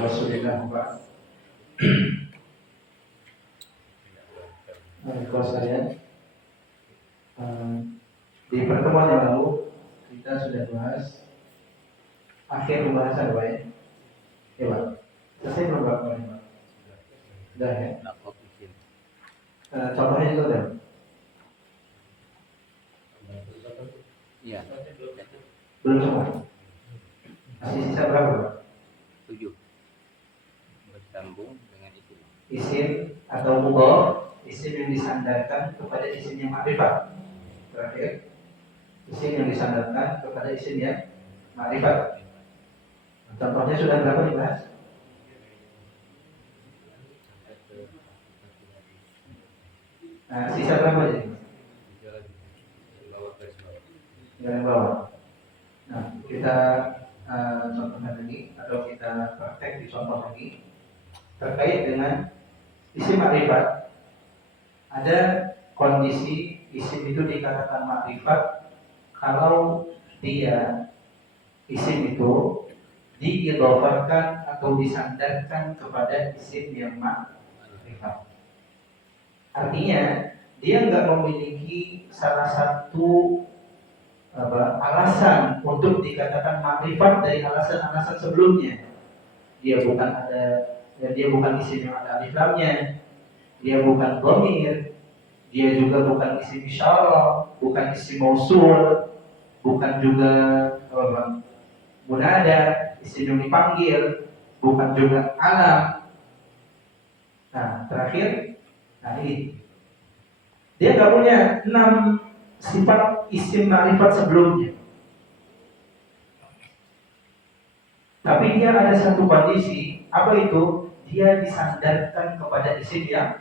Rasulillah Pak. Kalau saya di pertemuan yang lalu kita sudah bahas akhir pembahasan Pak ya. Ya Pak. Selesai belum Pak? Sudah ya. Contohnya itu ada. Iya. Belum semua. Masih sisa berapa Pak? 7. Bersambung dengan isim. Isim atau mudhaf, isim yang disandarkan kepada isim yang ma'rifat. Terakhir, isim yang disandarkan kepada isim yang ma'rifat. Contohnya sudah berapa dibahas? Nah, sisa berapa jadi? Yang bawah. Nah, kita contohkan lagi atau kita praktek di contoh lagi terkait dengan isim ma'rifat. Ada kondisi isim itu dikatakan ma'rifat kalau dia isim itu diidhofarkan atau disandarkan kepada isim yang ma'rifat. Artinya dia nggak memiliki salah satu alasan untuk dikatakan ma'rifat dari alasan-alasan sebelumnya. Dia bukan isim yang ada alif lamnya, dia bukan dhamir, dia juga bukan isim isyarah, bukan isim mausul, bukan juga munada, isim yang dipanggil, bukan juga alam. Nah, terakhir, ini dia nggak punya 6 sifat isim ma'rifat sebelumnya. Tapi dia ada satu kondisi, apa itu? Dia disandarkan kepada isim yang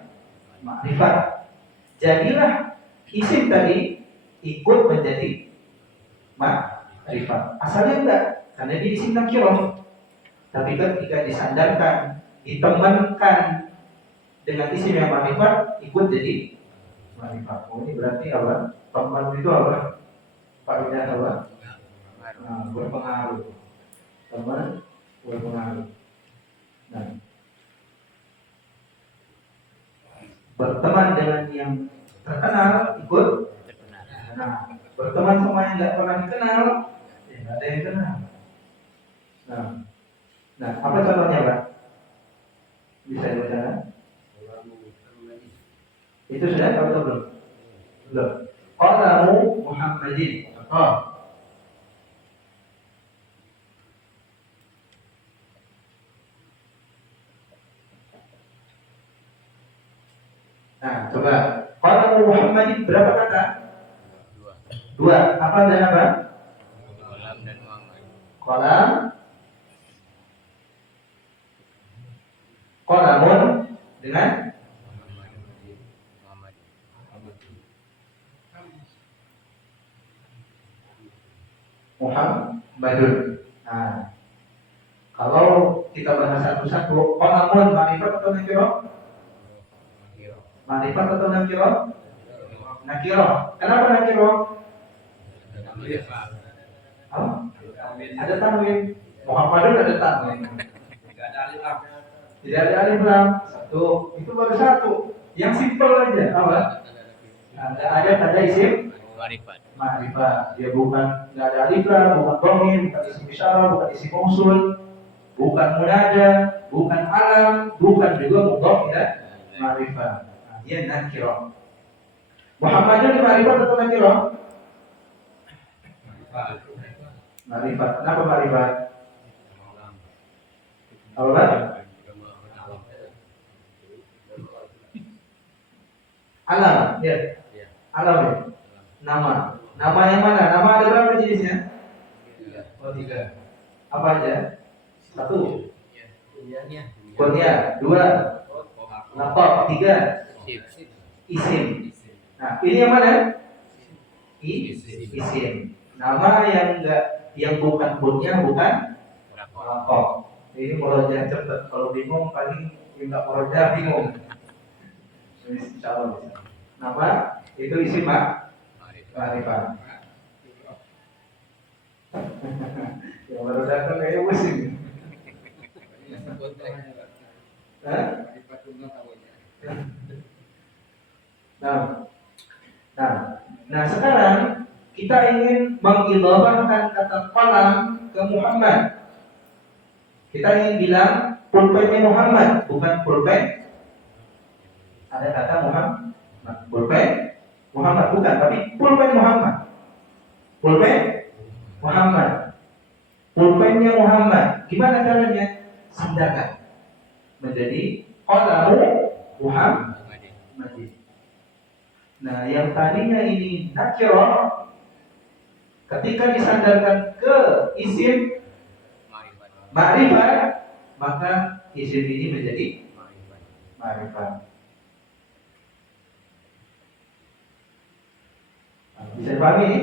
ma'rifat. Jadilah isim tadi ikut menjadi ma'rifat. Asalnya enggak, karena dia isim nakirah. Tapi ketika disandarkan, ditemankan dengan isim yang ma'rifat, ikut jadi ma'rifat. Oh, ini berarti apa? Teman itu apa? Faedah apa? Nah, berpengaruh. Teman berpengaruh. Nah, berteman dengan yang terkenal ikut. Nah, berteman sama yang tidak pernah dikenal, ya nggak ada yang kenal. Nah, apa contohnya Pak? Bisa dibacakan? Itu sudah tahu atau belum? Belum. Qalamu Muhammadin. Oh. Nah, coba. Qalamu Muhammadin berapa kata? 2. Apa dan apa? Qalam dan Muhammad. Qalam. Qalamun dengan Muhammadun. Nah, kalau kita bahas satu-satu, qalamun ma'rifat atau nakirah? Ma'rifat atau nakirah? Nakirah. Kenapa nakirah? Ada tanwin. Muhammadun ada tanwin. Tidak ada alif lam. Satu. Itu baru satu. Yang simpel aja. Apa? Ada isim ma'rifat. Dia bukan, nggak ada alif lam, bukan dhamir, bukan isim isyarah, bukan isim mausul, bukan munada, bukan alam, bukan juga mudhaf ila ma'rifat. Nah, dia nakirah. Muhammadun ma'rifat atau nakirah? Ma'rifat. Kenapa ma'rifat? Apa? Alam, ya. Alam ya. Nama yang mana? Nama ada berapa jenisnya? 3. Apa aja? 1. Kunyah. 2. Laqab. 3. Isim. Nah, ini yang mana? Isim. Nama yang bukan kunyah, bukan laqab. Ini murojaah cepat. Kalau bingung paling enggak murojaah bingung. Insyaallah bisa. Nama itu isim ma'rifat. Yang baru datang kayak musim. Hah? Nah, nah, nah sekarang kita ingin mengidhafahkan kata qalam ke Muhammad. Kita ingin bilang pulpennya Muhammad, bukan pulpen. Ada kata Muhammad, pulpen Muhammad bukan, tapi pulpen Muhammad. Pulpen Muhammad. Pulpennya Muhammad. Gimana caranya? Sandarkan menjadi qalamu Muhammad. Nah, yang tadinya ini nakirah, ketika disandarkan ke isim ma'rifat, maka isim ini menjadi ma'rifat. Bisa dipahami ini?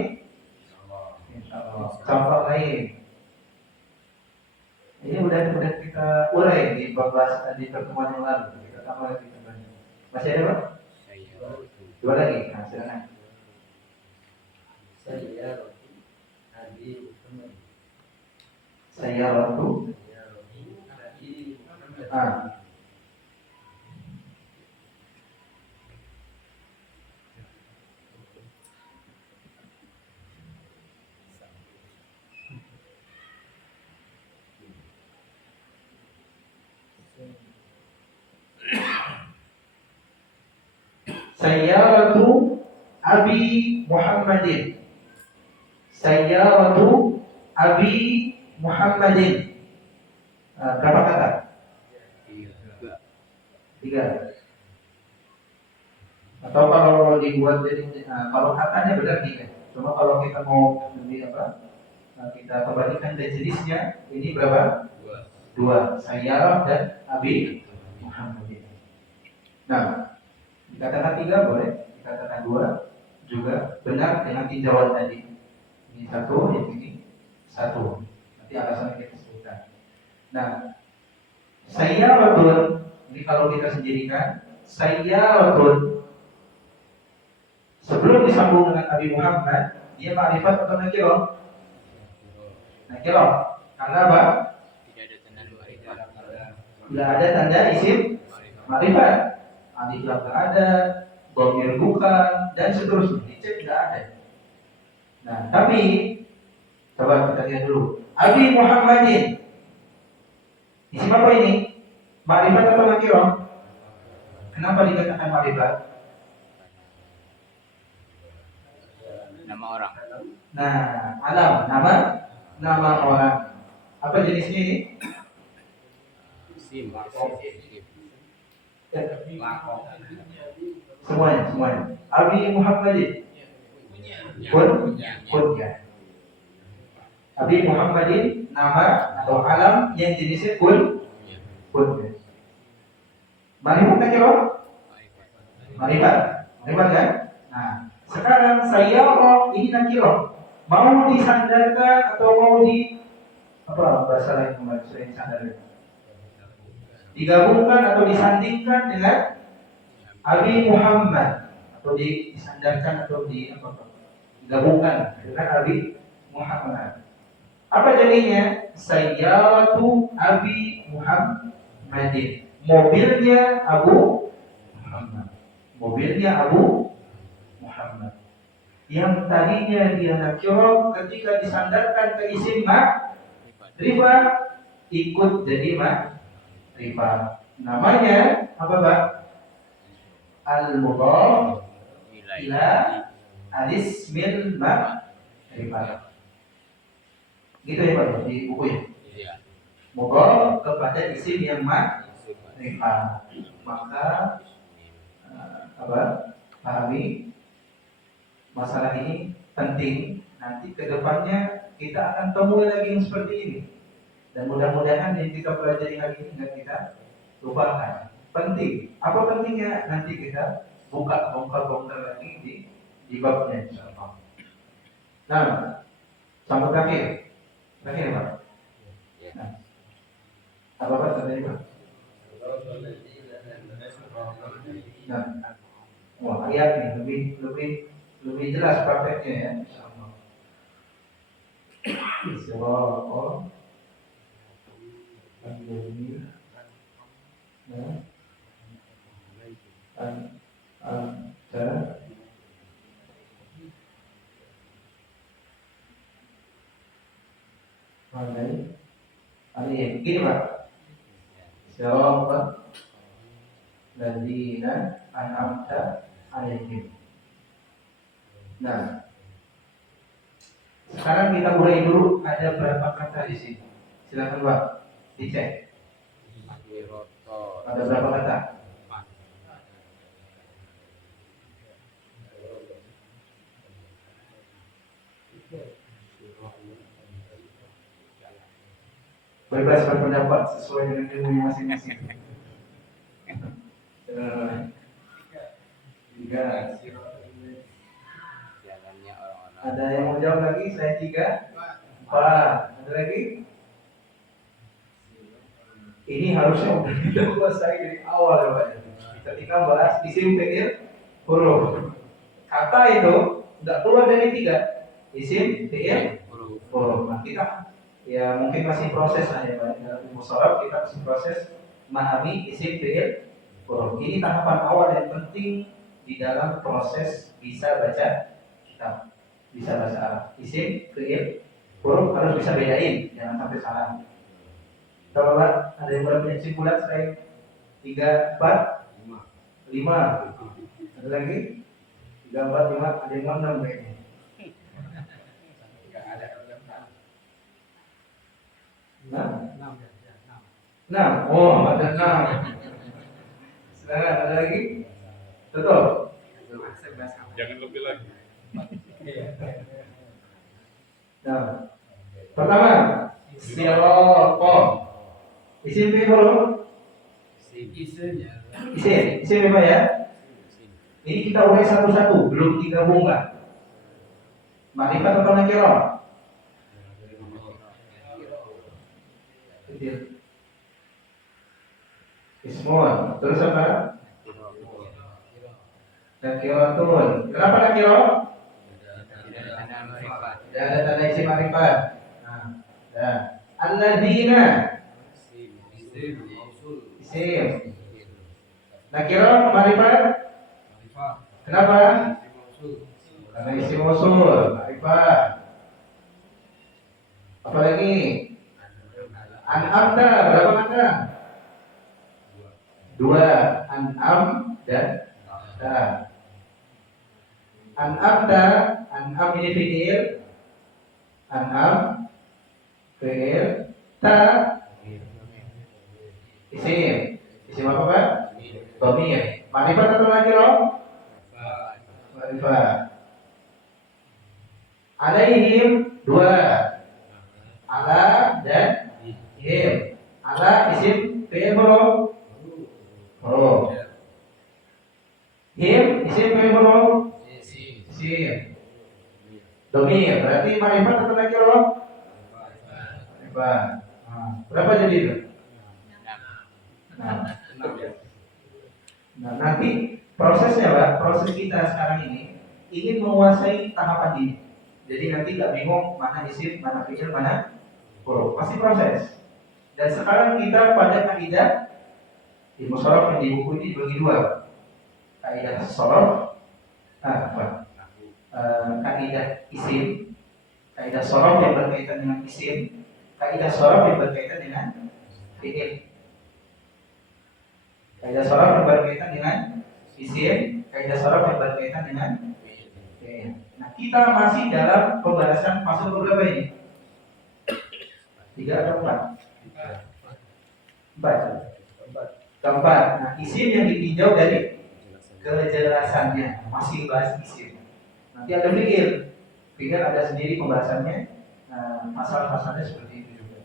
Insyaallah. Contoh lain. Ini udah kita urai di pembahasan di pertemuan yang lalu. Kita tambah lagi tambahnya. Masih ada, Pak? Dua lagi. Nah, silakan. Saya waktu. Sayyaratu Abi Muhammadin. Sayyaratu Abi Muhammadin. Berapa kata? 3. Atau kalau dibuat jadi kalau katanya benar 3. Cuma kalau kita mau lebih kita kembalikan dari jenisnya, ini berapa? 2. Sayyarah dan Abi Muhammadin. Nah, dikatakan 3 boleh, dikatakan 2 juga benar dengan tinjauan tadi. Ini 1, yang ini 1. Nanti alasannya kita sebutkan. Nah, sayyaratun ini kalau kita sendirikan, sayyaratun sebelum disambung dengan Abi Muhammad, dia ma'rifat atau nakirah? Nakirah. Karena apa? Tidak ada tanda isim ma'rifat. Alif lam tidak ada, dhamir bukan, dan seterusnya. Dicek tidak ada. Nah, tapi coba kita lihat dulu. Abi Muhammadin. Isim apa ini? Ma'rifat atau nakirah? Kenapa dikatakan ma'rifat? Nama orang. Nah, alam, nama orang. Apa jenisnya ini? Sim. Semuanya. Abi Muhammadin. Kunya. Abi Muhammadin nama atau alam yang jenisnya kunya. Ma'rifat nakirah? Ma'rifat kan? Nah, sekarang sayyarah ini nakirah. Mau disandarkan atau mau di bahasa lain kemarin sering sandarkan? Digabungkan atau disandingkan dengan Abi Muhammad atau disandarkan atau digabungkan dengan Abi Muhammad. Apa jadinya? Sayyaratu Abi Muhammadin. Mobilnya Abu Muhammad. Yang tadinya dia nakirah ketika disandarkan ke isim ma'rifah ikut jadi ma'rifah. Namanya apa, Pak? Al-mudhaf ila al-ismil ma'rifah. Gitu ya, Pak, di buku ya? Iya. Mudhaf kepada isim yang ma'rifah. Maka pahami masalah ini penting. Nanti ke depannya kita akan temui lagi yang seperti ini. Dan mudah-mudahan yang kita pelajari hari ini tidak kita lupakan. Penting. Apa pentingnya? Nanti kita bongkar lagi di babnya insyaallah. Nah, sampai terakhir. Terakhir, Pak. Nah, apa tadi, Pak? Nah, wah, ayat nih lebih jelas prakteknya ya, insyaallah. Al-Yamir. Nah, Anta. Alayhim. Gini Pak. Siratal ladzina an'amta alaihim. Nah, sekarang kita mulai dulu, ada berapa kata di sini? Silakan Pak, dicek. Ada berapa kata? Bebas berpendapat sesuai dengan ilmu masing-masing. Tiga. Jalannya orang-orang. Ada yang mau jawab lagi? Saya 3. 4. Ada lagi? Ini harusnya udah kita kuasai dari awal ya Pak. Ketika bahas isim fi'il huruf. Kata itu nggak keluar dari 3. Isim fi'il huruf. Nah kita ya mungkin masih proses lah ya Pak. Dalam musyarab kita masih proses memahami isim fi'il huruf. Ini tahapan awal yang penting di dalam proses bisa baca kitab, bisa bahasa Arab. Isim fi'il huruf harus bisa bedain, jangan sampai salah. Kalau ada yang punya kesimpulan selain 3, 4, 5. Ada lagi? 3, 4, 5, ada yang 6 kayaknya. Nah, oh ada 6. Silakan, ada lagi? Betul. Jangan lebih lagi. Nah, pertama, sirotol. Isim fi'il huruf. Isim apa ya? Ini kita urai satu-satu, belum digabungkan. Makrifat atau nakirah? Ismun. Terus apa? Nakiratun. Kenapa nakirah? Tidak ada tanda isim makrifat. Nah, alladzina. Isim. Nakirah makrifat. Kenapa? Karena isim mausul, makrifat. Apalagi? An'amta, berapa kata? 2. An'am dan ta. An'amta, an'am ini fi'il. An'am fi'il. Ta isim. Isim apa Pak? Dhamir. Makrifat atau nakirah? Makrifat. Alaihim 2. Ala dan him. Ala isim fi'il huruf. Huruf. Him isim fi'il huruf. Isim. Dhamir. Berarti makrifat atau nakirah? Makrifat. Berapa jadi itu? Nah, nanti prosesnya Pak, proses kita sekarang ini ingin menguasai tahapan ini. Jadi nanti nggak bingung mana isim, mana fi'il, mana huruf. Pasti proses. Dan sekarang kita pada kaidah ilmu shorof yang di buku ini dibagi 2. Kaidah shorof, kaidah isim, kaidah shorof yang berkaitan dengan isim, kaidah shorof yang berkaitan dengan fi'il. Kaidah shorof yang berkaitan dengan isim, kaidah shorof yang berkaitan dengan fi'il. Nah, kita masih dalam pembahasan pasal berapa ini? 3 atau 4? 4. Keempat. Nah, isim yang ditinjau dari kejelasannya, masih bahas isim. Nanti ada fi'il. Fi'il ada sendiri pembahasannya. Nah, pasal-pasalnya seperti itu juga.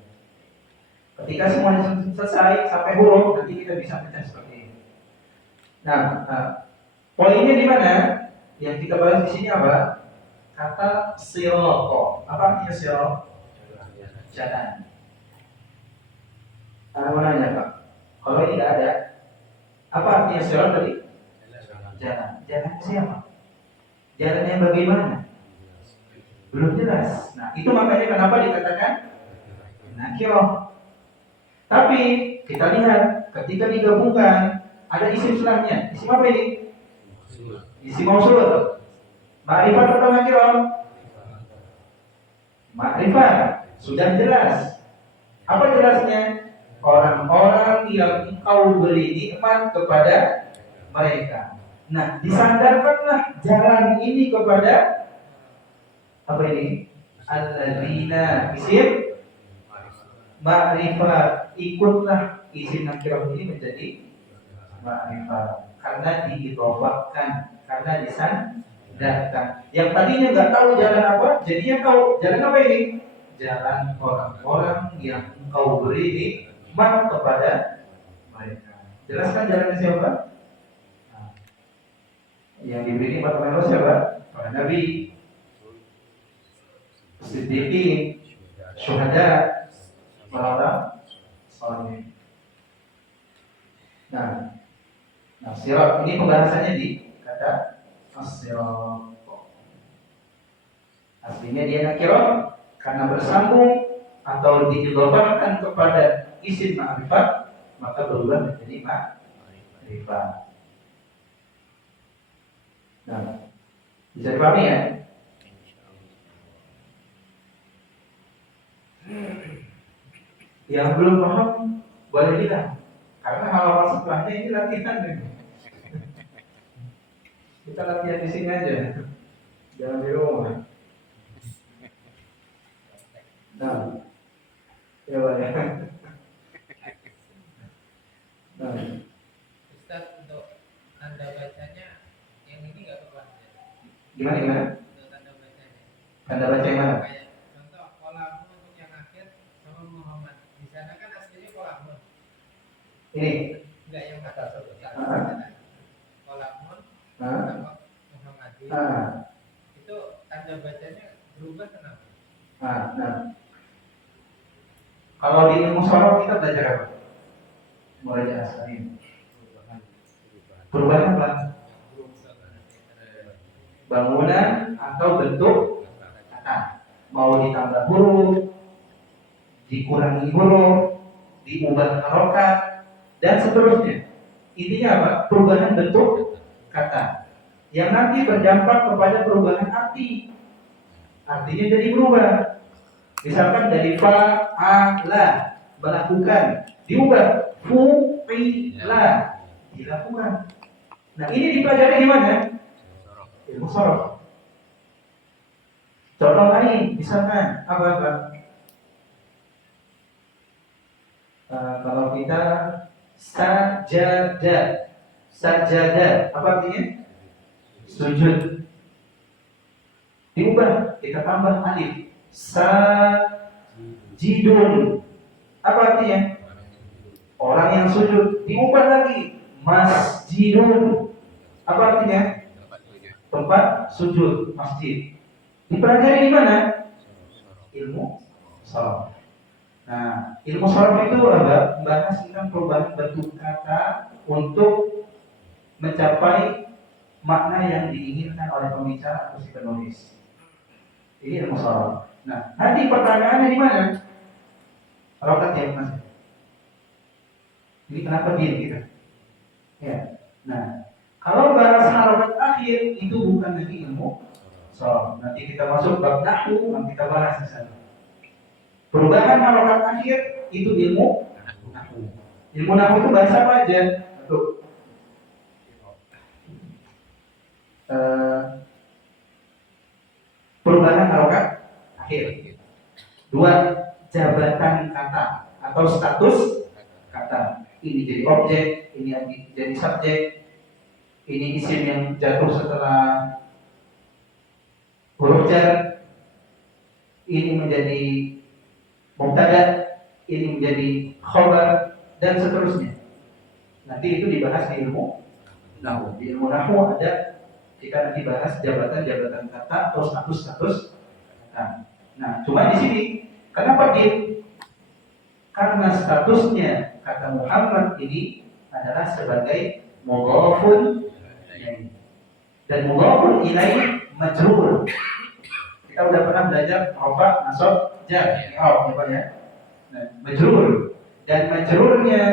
Ketika semuanya selesai sampai huruf, nanti kita bisa baca seperti ini. Nah, poinnya di mana? Yang kita bahas di sini apa? Kata siroko. Apa artinya siroko? Jalan. Mau nanya Pak, kalau ini tidak ada, apa artinya siroko tadi? Jalan. Jalan siapa? Jalan yang bagaimana? Belum jelas. Nah, itu makanya kenapa dikatakan nakirah. Tapi kita lihat ketika digabungkan ada isim setelahnya. Isim apa ini? Isim mausul. Ma'rifat atau nakirah? Ma'rifat. Sudah jelas. Apa jelasnya? Orang-orang yang engkau beri nikmat kepada mereka. Nah, disandarkanlah jalan ini kepada apa ini? Alladzina, isim ma'rifat. Ikutlah isim nakirah ini menjadi ma'rifat karena diidhofahkan, karena disandarkan. Yang tadinya nggak tahu jalan apa, jadinya tahu jalan apa ini? Jalan orang-orang yang engkau beri nikmat kepada mereka. Jelaskan jalannya siapa? Nah, yang diberi nikmat kepada Allah siapa? Para nabi, siddiqin, syuhada, para salih. Nah, sirat ini pembahasannya di kata as-sirat. Aslinya dia nakirah karena bersambung atau diidhofahkan kepada isim ma'rifat maka berubah menjadi ma'rifat. Nah, bisa dipahami ya? Yang belum paham boleh bilang, karena hal-hal setelahnya ini latihan nih. Kita latihan di sini aja, jangan di rumah. Nah, ya Pak ya. Nah, Ustaz, untuk tanda bacanya yang ini nggak perlu ada. gimana? Untuk tanda bacanya. Tanda baca yang mana? Kayak contoh kolamun untuk yang akhir sama Muhammad. Di sana kan aslinya kolamun. Ini. Enggak yang atas. Kolamun Nah. sama Muhammad. Itu tanda bacanya berubah kenapa? Nah. Kalau di ilmu sorof kita belajar apa? Mulai asal perubahan apa? Bangunan atau bentuk kata. Mau ditambah huruf, dikurangi huruf, diubah harokat, dan seterusnya. Intinya apa? Perubahan bentuk kata yang nanti berdampak kepada perubahan arti. Artinya jadi berubah. Misalkan dari fa'ala, melakukan, diubah fu'ila, dilakukan. Nah, ini dipelajari di mana? Ilmu sorof. Contoh lain, misalkan apa? Kalau kita sajadah, apa artinya? Sujud. Diubah, kita tambah alif. Sajidun, apa artinya? Orang yang sujud. Diubah lagi, masjidun, apa artinya? Tempat sujud, masjid. Dipelajari di mana? Ilmu sorof. Nah, ilmu sorof itu apa? Membahas tentang perubahan bentuk kata untuk mencapai makna yang diinginkan oleh pembicara atau si penulis. Ini ilmu sorof. Nah, tadi pertanyaannya di mana? Harokat ya, Mas. Ini kenapa diam kita? Ya. Nah, kalau bahas harokat akhir itu bukan lagi ilmu sorof. Nanti kita masuk bab nahwu, nanti kita bahas di sana. Perubahan harokat akhir itu ilmu nahwu. Ilmu nahwu itu bahasa apa aja? Satu. Perubahan harokat akhir. Dua, jabatan kata atau status kata. Ini jadi objek, ini jadi subjek, ini isim yang jatuh setelah huruf jar, ini menjadi mubtada, ini menjadi khabar, dan seterusnya. Nanti itu dibahas di ilmu nahwu. Di ilmu nahwu ada, kita nanti bahas jabatan-jabatan kata atau status-status kata. Nah, cuma di sini kenapa dia? Karena statusnya kata Muhammad ini adalah sebagai mudhafun ilaih. Dan mudhafun ilaih majrur. Kita udah pernah belajar rafa, nasab, jar, i'rab ya Pak ya. Nah, majrur. Dan majrurnya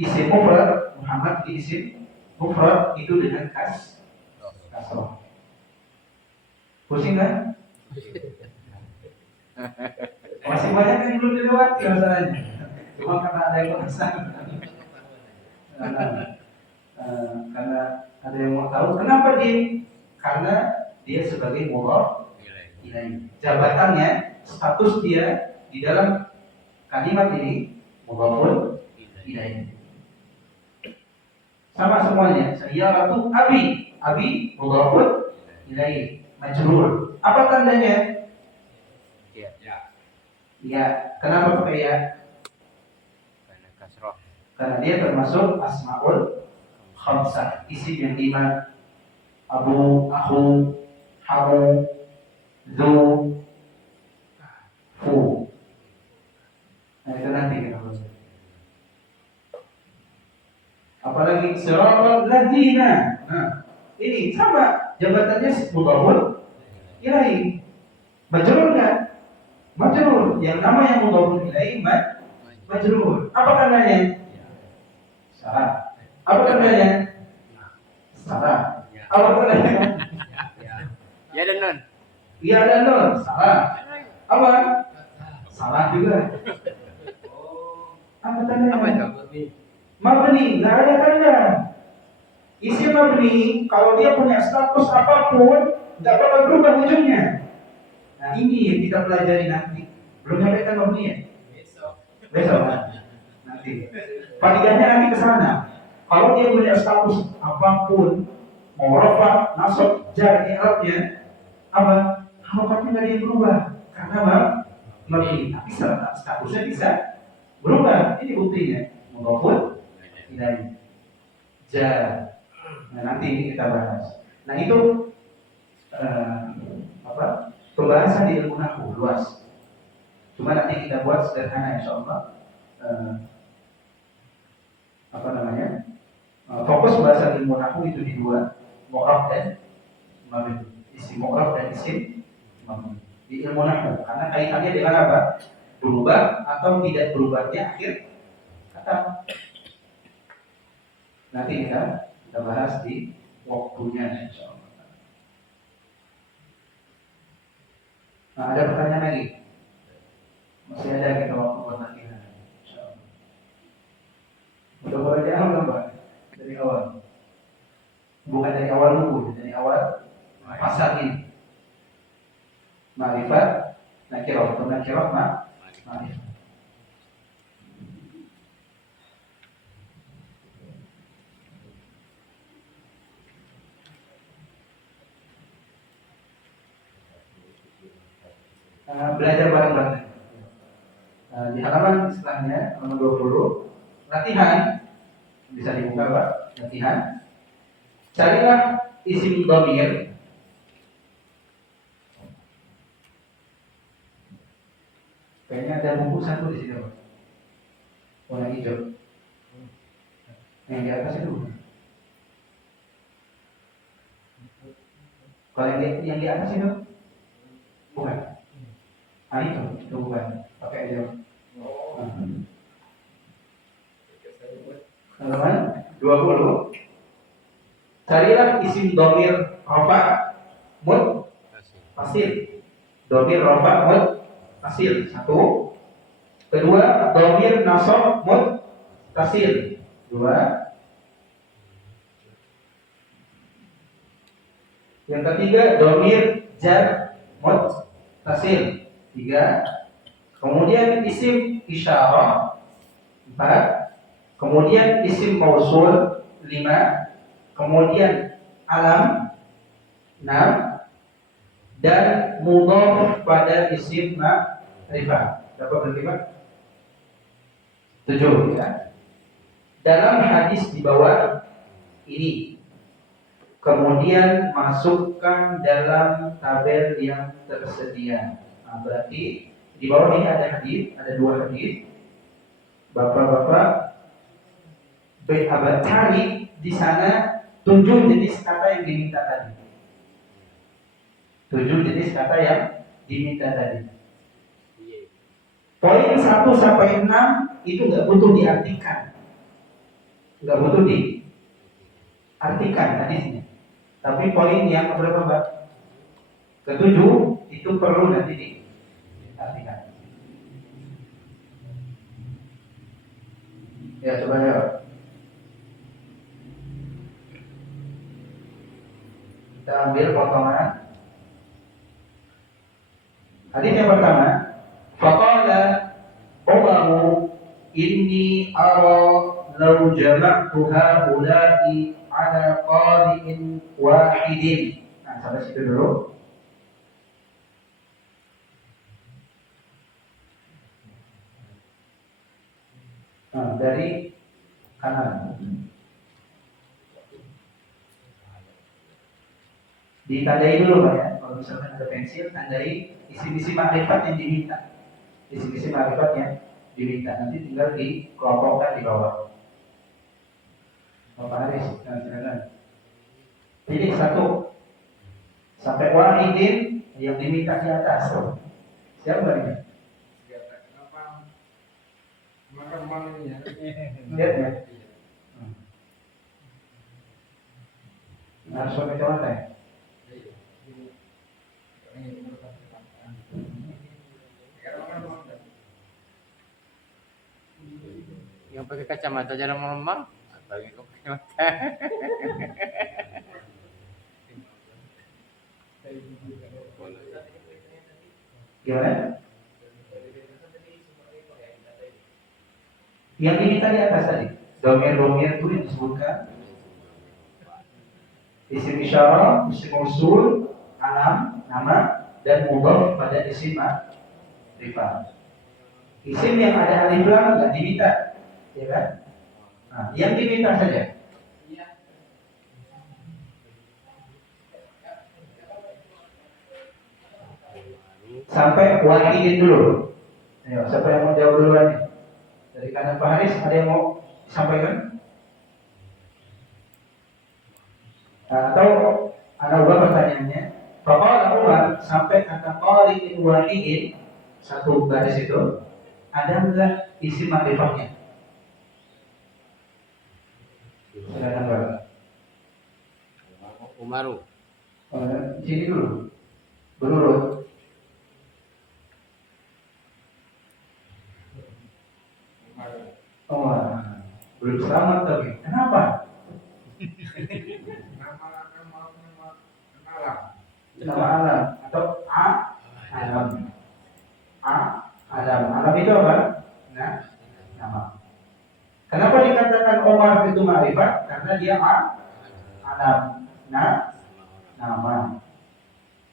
isim mufrad Muhammad isim mufrad itu dengan kasroh. Pusing kan? Masih banyak yang belum dilewati masalahnya. Cuma karena ada yang penasaran. Karena ada yang mau tahu kenapa dia? Karena dia sebagai mudhaf ilaih. Jabatannya, status dia di dalam kalimat ini mudhafun ilaih. Sama semuanya. Sayyaratu abi, abi mudhafun ilaih, majrur. Apa tandanya? Ya, kenapa pakai ya? Karena kasroh. Karena dia termasuk asmaul khamsah, isim yang 5. Abu, akhu, hamu, zu, fu. Nah itu nanti kita bahas. Apalagi siratal ladzina. Nah, ini sama jabatannya mudhafun ilaih. Majrur kan? Majrur. Yang nama yang mudhafun ilaih majrur. Apa tandanya? Salah. Apa tandanya? Salah. Apa tandanya? Ya dan non. Iya dan non. Salah. Apa? Salah juga. Apa tandanya? Apa itu? Mabni, nggak ada tanda. Isim mabni, kalau dia punya status apapun, nggak bakal berubah ujungnya. Nah ini yang kita pelajari nanti. Belum nyampe kan mabni ya? Besok kan? Nanti. Panikannya nanti ke sana. Kalau dia punya status apapun, mau rafa, nasab, jar, i'rabnya, apa? Harokatnya nggak ada yang berubah. Karena apa? Mabni. Tapi statusnya bisa berubah. Ini buktinya. Mudhafun ilaih. Jar. Nah nanti kita bahas. Nah itu pembahasan di ilmu nahwu luas. Cuma nanti kita buat sederhana insyaallah. Fokus bahasan ilmu nahwu itu di dua, mu'rab dan mabni. Isim mu'rab dan isim mabni. Di ilmu nahwu karena kaitannya dengan apa? Berubah atau tidak berubahnya akhir kata. Nanti kita bahas di waktunya insyaallah. Nah, ada pertanyaan lagi? Masih ada kita waktu buat latihan insyaallah. Udah boleh jawab Pak? Dari awal. Bukan dari awal buku, dari awal pasal ini. Ma'rifat, nakirah, atau nakirah ma'rifat. Belajar bareng-bareng. Di halaman setelahnya, halaman 20, latihan. Bisa dibuka Pak, latihan. Carilah isim dhamir. Kayaknya ada buku satu di sini Pak, warna hijau. Yang di atas itu. Kalau yang di atas itu bukan. Ah itu bukan. Pakai aja. Halaman 20. Carilah isim dhamir rafa muttasil. Dhamir rafa muttasil. 1. Kedua, dhamir nasab muttasil. 2. Yang ketiga, dhamir jar muttasil. 3. Kemudian isim isyarah. 4. Kemudian isim mausul. 5. Kemudian alam. 6. Dan mudhaf pada isim ma'rifah. Berapa berarti Pak? 7 ya. Dalam hadis di bawah ini, kemudian masukkan dalam tabel yang tersedia. Nah, berarti di bawah ini ada hadis, ada 2 hadis. Bapak-bapak cari di sana 7 jenis kata yang diminta tadi. 7 jenis kata yang diminta tadi. Poin 1 sampai 6 itu nggak butuh diartikan, nggak butuh diartikan hadisnya. Tapi poin yang keberapa, Mbak? Ketujuh itu perlu nanti diartikan. Ya, coba ya. Kita ambil potongan. Hadis yang pertama, faqala Umaru inni ara law jama'tu haula'i ala qari'in wahidin. Nah, sampai situ dulu. Nah, dari kanan. Ditandai dulu, Pak ya. Kalau misalkan ada pensil, tandai isi-isi makrifat yang diminta. Isi-isi makrifat yang diminta. Nanti tinggal dikelompokkan di bawah. Bapak Haris, silakan. Pilih satu sampai wahidin yang diminta di atas. Siapa ini? Lihat ya. Harus pakai kacamata ya. Yang pakai kacamata jarang memang. Pakai kacamata. Gimana? Yang diminta di atas tadi, domir-domir itu yang disebutkan. Isim isyarah, isim mausul, alam, nama, dan mudhaf pada isim ma'rifah. Isim yang ada alif lam nggak diminta, ya kan? Nah, yang diminta saja. Sampai wahidin dulu. Ayo, siapa yang mau jawab duluan nih? Dari kanan Pak Haris, ada yang mau disampaikan? Atau ada ubah pertanyaannya. Faqala Umar sampai kata qari'in wahidin, satu garis itu, ada enggak isi makrifahnya? Silakan Pak. Umaru. Sini dulu. Berurut. Oh, belum selamat tapi kenapa? Nama alam atau alam. Alam itu apa? Nah, nama. Kenapa dikatakan Omar itu ma'rifat? Karena dia alam. Nah, nama.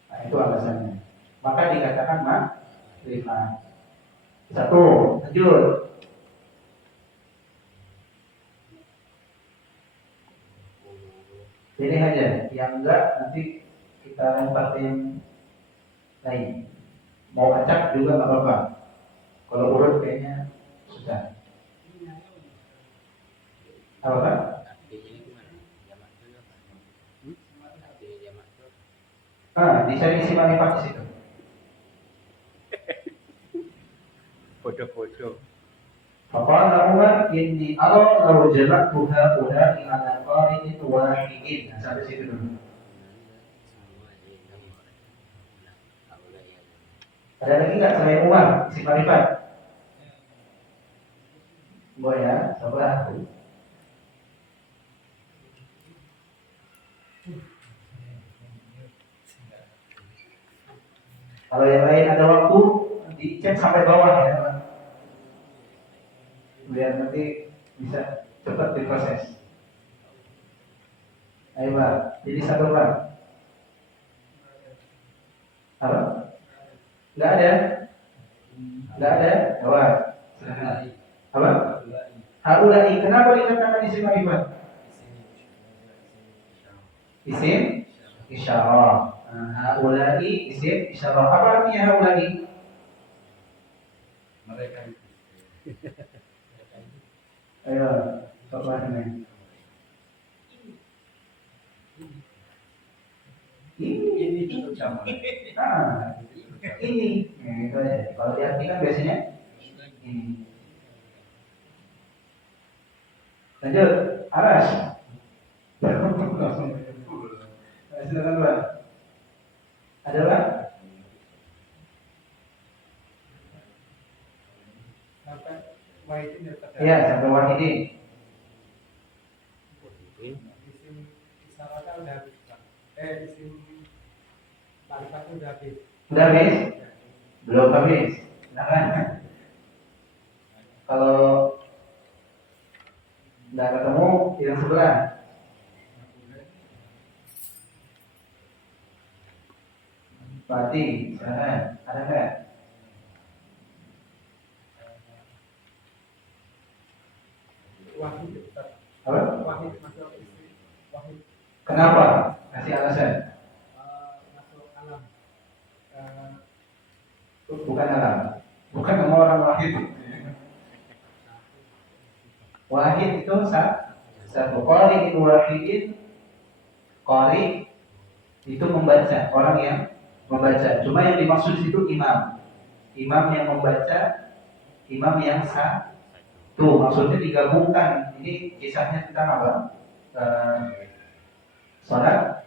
Nah, itu alasannya. Maka dikatakan ma'rifat. Satu, lanjut. Pilih aja, yang enggak nanti kita lempar yang lain. Mau acak juga nggak apa-apa. Kalau urut kayaknya susah. Apa? Dicari isi manifat di situ. Foto-foto. Faqala Umar inni ara law jama'tu haula'i ala qari'in wahidin. Nah, sampai situ dulu. Ada lagi nggak selain Umar isi manifat? Boleh ya, sabar. Kalau yang lain ada waktu, dicek sampai bawah ya, biar nanti bisa cepat diproses. Ayo Pak, jadi satu Pak. Apa? Nggak ada? Nggak ada? Jawab. Apa? Haulai. Kenapa dikatakan isim ma'rifat? Isim isyarah. Haulai isim isyarah. Apa artinya haulai? Mereka. Ayo, coba ini. Ini cukup sama. Ini. Itu aja. Kalau diartikan biasanya Lanjut, Aras. Silakan Pak. Ada Pak? Sampai Wahidin dapat. Iya, sampai Wahidin. Isim isyaratnya udah habis, Pak. Isim marifatnya udah habis. Udah habis? Belum habis. Silakan. Kalau nggak ketemu, yang sebelah. Berarti, silakan. Ada nggak? Wahid, Pak. Apa? Wahid masuk isim. Wahid Kenapa? Kasih alasan. masuk alam. Bukan alam. Bukan nama orang wahid. Wahid itu satu. Qari itu wahidin. Qari itu membaca, orang yang membaca. Cuma yang dimaksud di situ imam. Imam yang membaca, imam yang satu. Maksudnya digabungkan. Ini kisahnya tentang apa? Salat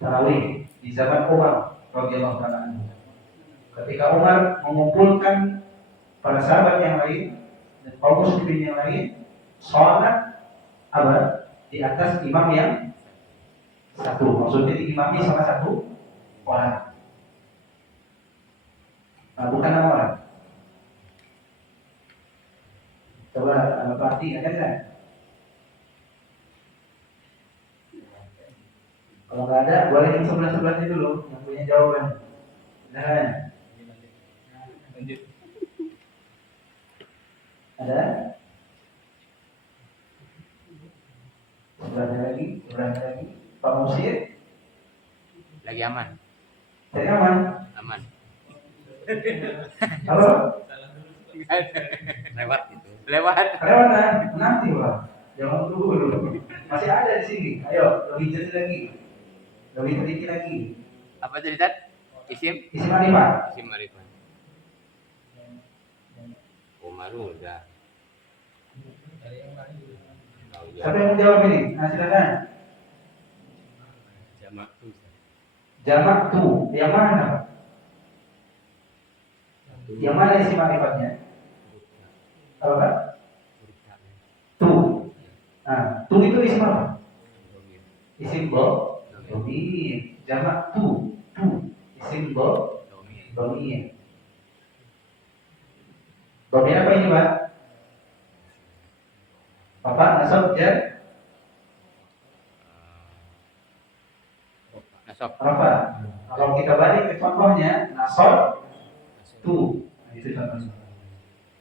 tarawih di zaman Umar radhiyallahu taala anhu. Ketika Umar mengumpulkan para sahabat yang lain dan kaum muslimin yang lain, salat apa? Di atas imam yang satu. Maksudnya diimami sama satu orang. Nah, bukan nama orang. Coba perhati, ada nggak? Kalau nggak ada, boleh yang sebelah-sebelahnya dulu, yang punya jawaban. Nah, Lanjut. ada? Sebelahnya lagi. Pak Musir, Lagi aman. saya aman. Aman. Halo? Lewat itu. Lewat. Lewat nanti Pak. Jangan tunggu dulu. Masih ada di sini. Ayo, lebih jeli lagi. Lebih teliti lagi. Apa cerita? Isim? Isi marifat. Isim marifat. Umar udah. Siapa yang menjawab ini? Nah, silakan. Jamak tu. Yang mana? Yang mana isi marifatnya? Apa Pak? Tu. Nah, tu itu isim apa? Isim domir. Jamak tu. Isim domir. Domir apa ini Pak? Bapak nasab jar Nasab. apa? Kalau kita balik ke contohnya, nasab tu. Nah, itu contohnya.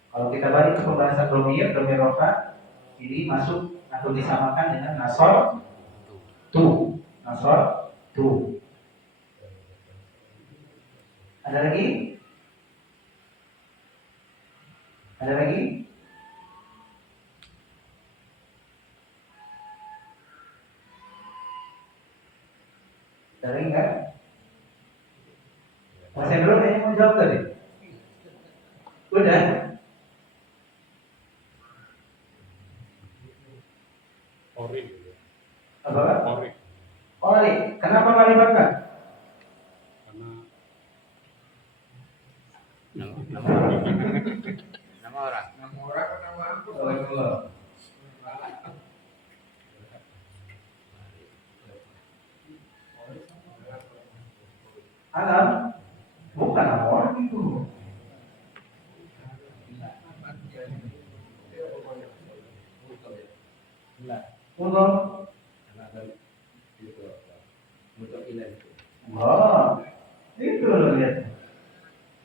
Kalau kita balik ke pembahasan domir rofa, ini masuk atau disamakan dengan nasab tu. Nasab tu. Ada lagi? Ada lagi? Ada lagi nggak? Mas Hendro kayaknya mau jawab tadi. Udah? Ori. Apa Pak? Ori. Ori. Kenapa marifat Pak? Karena Nama orang. Nama orang. Nama orang kan nama aku. Alam bukan nama orang itu. Untuk itu loh lihat.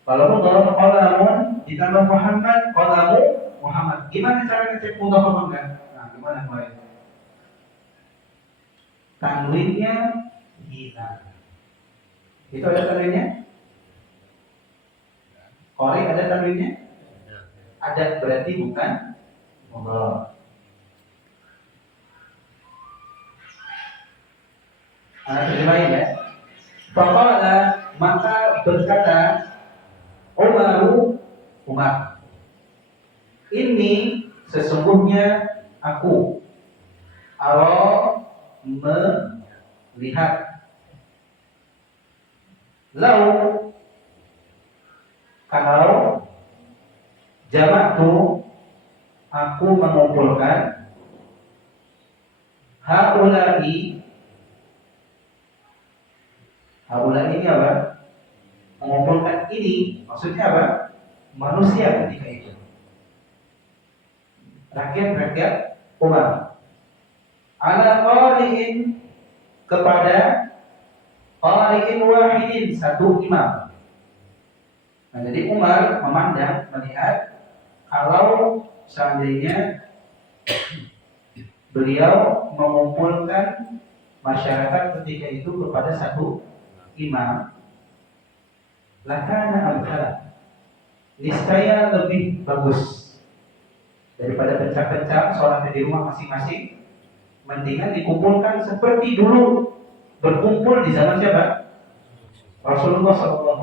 Kalau mudhaf qalamun ditambah Muhammad, qalamu Muhammad. Gimana cara ngecek mudhaf apa enggak? Nah, gimana mulai? Tanwinnya hilang. Itu ada tanwinnya? Qari ada tanwinnya? Ada, berarti bukan mudhaf. Terjemahin ya. Faqala, maka berkata Umar. ini sesungguhnya aku melihat. Kalau jamak tu aku mengumpulkan haulai ini apa? Mengumpulkan ini maksudnya apa? Manusia ketika itu. Rakyat Umar. Ala qari'in kepada qari'in wahidin satu imam. Nah, jadi Umar memandang, melihat kalau seandainya beliau mengumpulkan masyarakat ketika itu kepada satu imam, lakana amthala, niscaya lebih bagus daripada pencak-pencak sholat di rumah masing-masing. Mendingan dikumpulkan seperti dulu berkumpul di zaman siapa? Rasulullah SAW.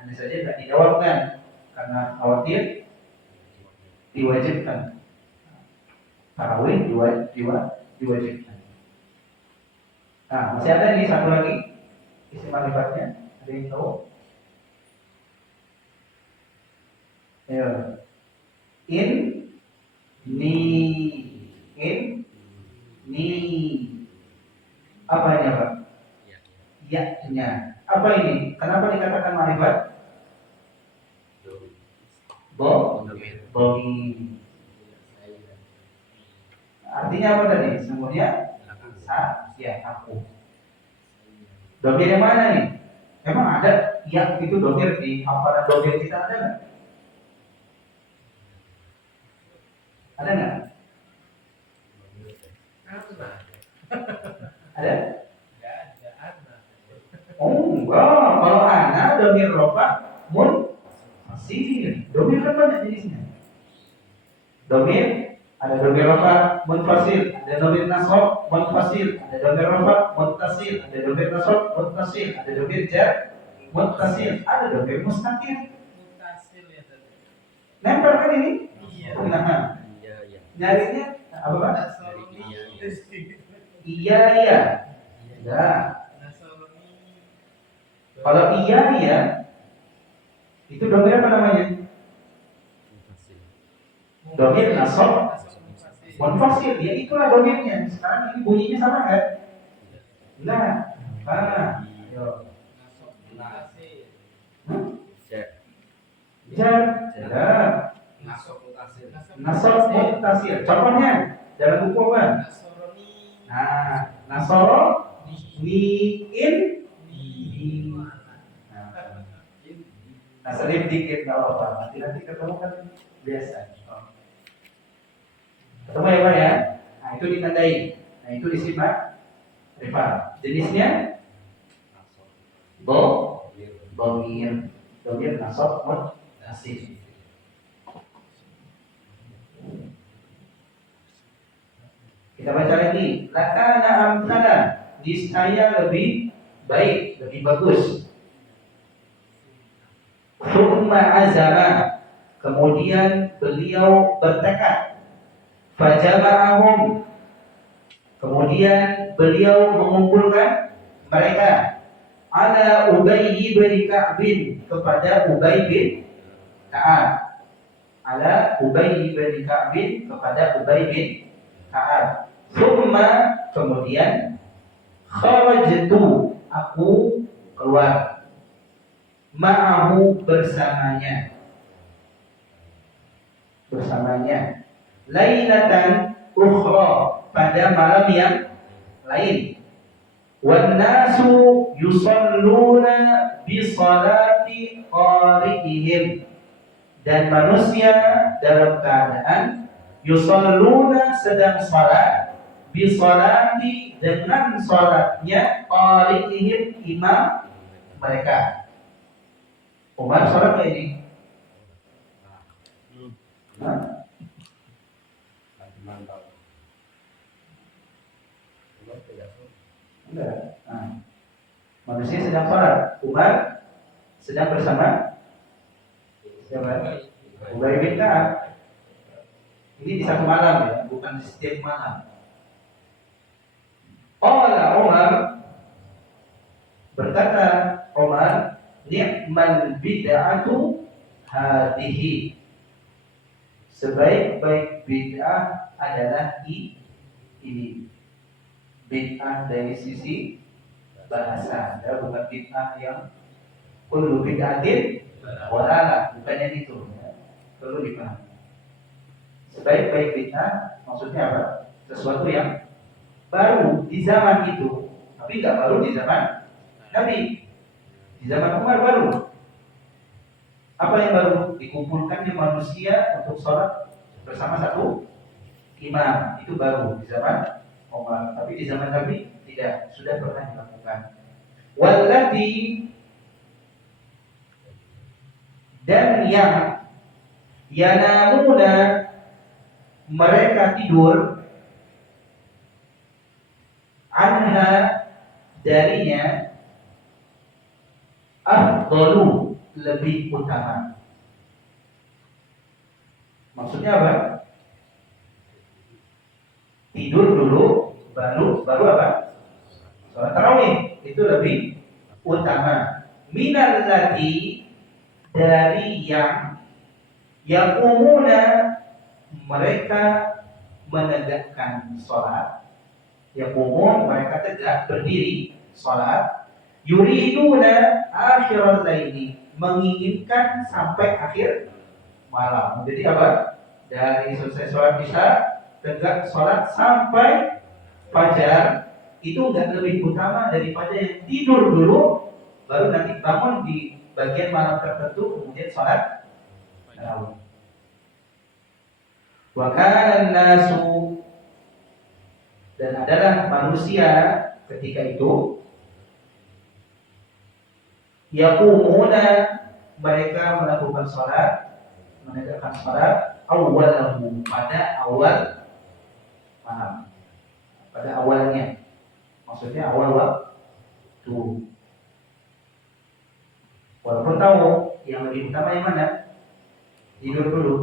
Hanya saja tidak dijawabkan karena khawatir diwajibkan. Tarawih diwajibkan. Nah, masih ada nih satu lagi isim ma'rifatnya. Ada yang tahu? Ayo. Ni. Apa ini apa? Ya-nya. Apa ini? Kenapa dikatakan ma'rifat? Bomi. Artinya apa tadi? Semuanya ya aku. Domir yang mana nih? Emang ada yang itu domir di hafalan domir kita ada nggak? Ada nggak? Ada? Oh enggak, kalau ana domir rofa munfasil. Domir kan banyak jenisnya. Domir ada domir rofa munfasil, ada domir nasab munfasil, ada domir rofa muttasil, ada domir nasab muttasil, ada domir jar muttasil, ada domir mustaqil. Nempel kan ini? Iya. Nah, nyarinya apa Pak? Iya. Ya. Kalau iya itu domir apa namanya? Domir nasab munfasil. Ya itulah domirnya. Sekarang ini bunyinya sama kan? Nah, ayo. Jar. Nasab muttasil. Contohnya dalam buku apa? Nah, nasoro in. Nah, selip dikit nggak apa-apa. Nanti ketemu kan biasa. Ketemu ya Pak ya? Nah itu ditandai. Nah itu disimak rifa. Jenisnya domir nasab muttasil. Kita baca lagi. Lakana amthala, niscaya lebih baik, lebih bagus. Summa azama, kemudian beliau bertekad. Fajama'ahum, kemudian beliau mengumpulkan mereka ala Ubay bin Ka'bin, kepada Ubay bin Ka'ab. Ala Ubay bin Ka'bin, kepada Ubay bin Ka'ab. Summa, kemudian kharajtu, aku keluar, ma'ahu, bersamanya, lailatan ukhra, pada malam yang lain. Wan nasu yusalluna bi salati qari'ihim, dan manusia dalam keadaan yusalluna, sedang salat, bi salati, dengan salatnya, qari'ihim, imam mereka. Umar salat kayak ini. Enggak. Nah, manusia sedang sholat, Umar sedang bersama siapa? Ubay bin Ka'ab. Ini di satu malam ya, bukan di setiap malam. Umar berkata, Umar, ni'mal bid'atu hadhihi. Sebaik-baik bid'ah adalah ini. Bid'ah dari sisi bahasa, ya, bukan bid'ah yang kullu bid'atin walalah, bukannya itu. Ya. Perlu dipahami. Sebaik-baik bid'ah maksudnya apa? Sesuatu yang baru di zaman itu, tapi nggak baru di zaman Nabi. Di zaman Umar baru. Apa yang baru? Dikumpulkannya manusia untuk sholat bersama satu imam. Itu baru di zaman Umar. Tapi di zaman Nabi tidak, sudah pernah dilakukan. Wallati, dan yang yanamuna, mereka tidur, anha, darinya, afdalu, lebih utama. Maksudnya apa? Tidur dulu, baru apa? Sholat tarawih, itu lebih utama. Minallati, dari yang yaqumuna, mereka menegakkan sholat. Yaqumun, mereka tegak berdiri sholat. Yuriduna akhiral laili, menginginkan sampai akhir malam. Jadi apa? Dari selesai sholat isya, tegak sholat sampai fajar, itu enggak lebih utama daripada yang tidur dulu, baru nanti bangun di bagian malam tertentu, kemudian sholat tarawih. Wa kana nasu, dan adalah manusia ketika itu, yaqumuna, mereka melakukan sholat, menegakkan sholat, awwalahu, pada awal malam, pada awalnya, maksudnya awal waktu. Walaupun tahu yang lebih utama yang mana, tidur dulu.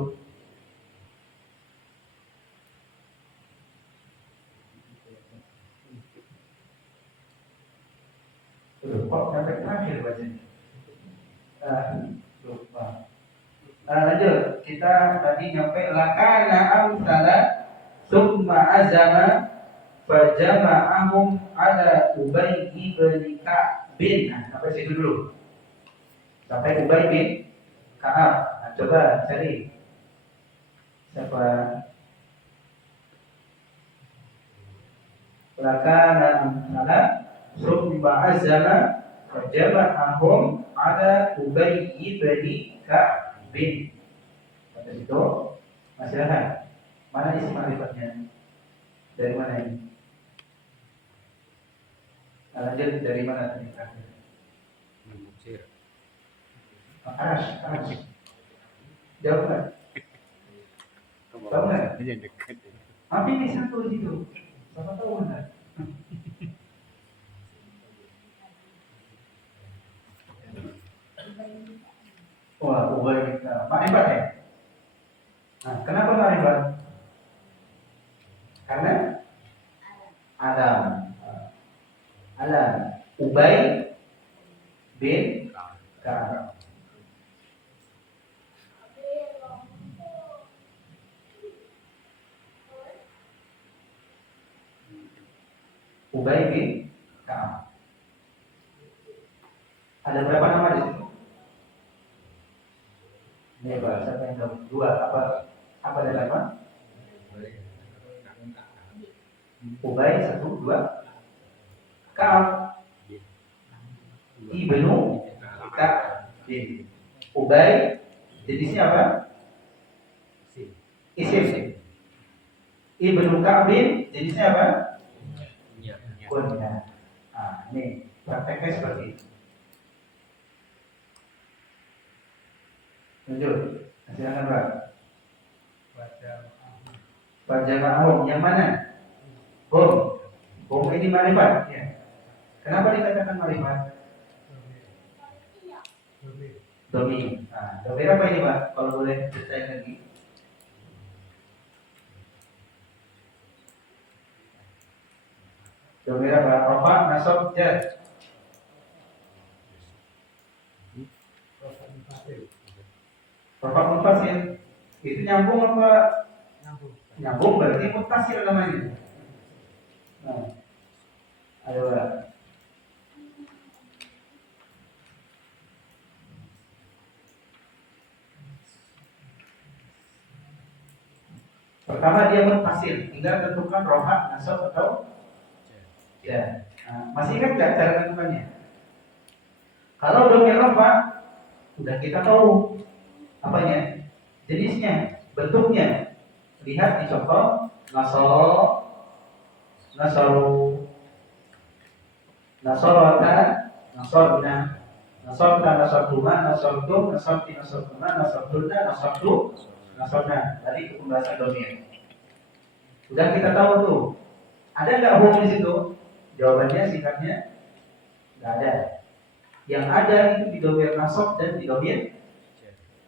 Kok sampai terakhir bacanya? Lupa. Lanjut, kita tadi nyampe lakana amsala summa azama fajama'ahum ala Ubay ibn Ka'bin. Nah, sampai situ dulu. Sampai Ubay bin Ka'ab. Nah, coba cari siapa? Lakana amsala summa azama fajama'ahum ala Ubay ibn Ka'bin. Sampai situ masih ada. Mana isi ma'rifatnya? Dari mana ini? Lanjut dari mana tadi terakhir? Mesir. Anas. Jauh nggak? Tahu nggak? Ini dekat. Tapi ini satu di situ. Siapa tahu nggak? Wah, Ubay kita. Ma'rifat ya? Nah, kenapa ma'rifat? Karena Adam. Ubay bin Ka'ab. Ubay bin Ka'ab. Ada berapa nama di situ? Ini bahasa yang kedua, apa ada nama? Ubay 1, 2, Ka'ab ibnu Ka'ab. Ubay jenisnya apa? Isim. Ibnu Ka'ab jenisnya apa? Kunyah. Nah, ini prakteknya seperti itu. Lanjut, silakan Pak. Wajama'ahum, yang mana? Hum ini ma'rifat. Ya. Kenapa dikatakan ma'rifat? Domi. Nah, domi apa ini Pak? Kalau boleh ceritain lagi. Domir apa? Rafa, nasab, jar. Rofa mufasil. Rafa munfasil. Itu nyambung apa? Nyambung. Nyambung berarti muttasil namanya. Nah, ayo lah. Pertama dia muttasil, tinggal tentukan roha, nasab atau ya. Nah, masih ingat nggak cara tentukannya? Kalau domir rofa, sudah kita tahu apanya, jenisnya, bentuknya. Lihat di contoh nasoro, nasoru, nasorota, nasorna, nasorta, nasortuma, nasortum, nasorti, nasortuma, nasortuna, nasortu, nasorna. Tadi itu pembahasan domir. Sudah kita tahu tuh. Ada nggak hum di situ? Jawabannya singkatnya nggak ada. Yang ada itu di domir nasab dan di domir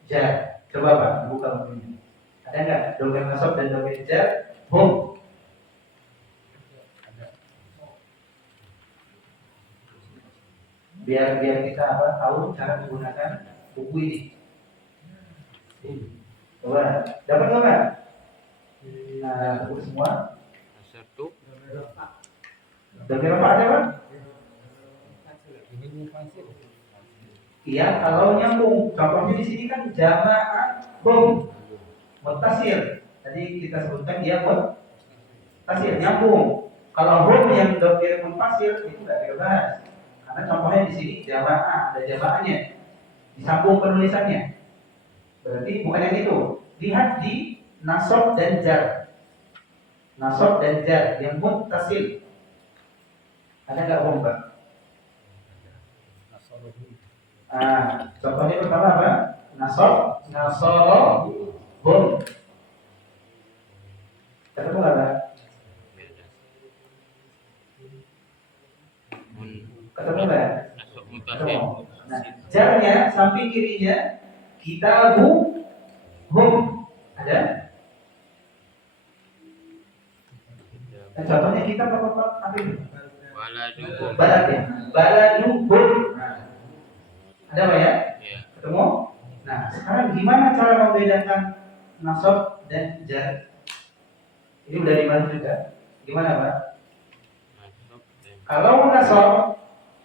jar. Coba Pak, buka bukunya. Ada nggak domir nasab dan domir jar? Hum. Biar kita tahu cara menggunakan buku ini. Coba, dapat nggak Pak? Nah, buku semua. Satu. Domir apa ada Pak? Ini mufasil. Iya, kalau nyambung. Contohnya di sini kan jamaah hum muttasil. Tadi kita sebutkan dia muttasil nyambung. Kalau hum yang domir muttasil itu nggak kita bahas. Karena contohnya di sini jamaah, ada jamaahnya. Disambung penulisannya. Berarti bukan yang itu. Lihat di nasab dan jar. Nasab dan jar yang muttasil. Ada nggak hum Pak? Contohnya pertama apa? Nasab, nasoro, hum. Ketemu nggak Pak? Ketemu nggak? Nasab Ketemu. mutasil. Nah, jarnya samping kirinya kitabu hum. Ada? Contohnya kitab apa itu? Waladuhum. Balad ya. Baladuhum. Ada Pak ya? Ya. Ketemu? Nah, sekarang gimana cara membedakan nasab dan jar? Ini udah dibahas juga. Gimana Pak? Nasab dan Kalau nasab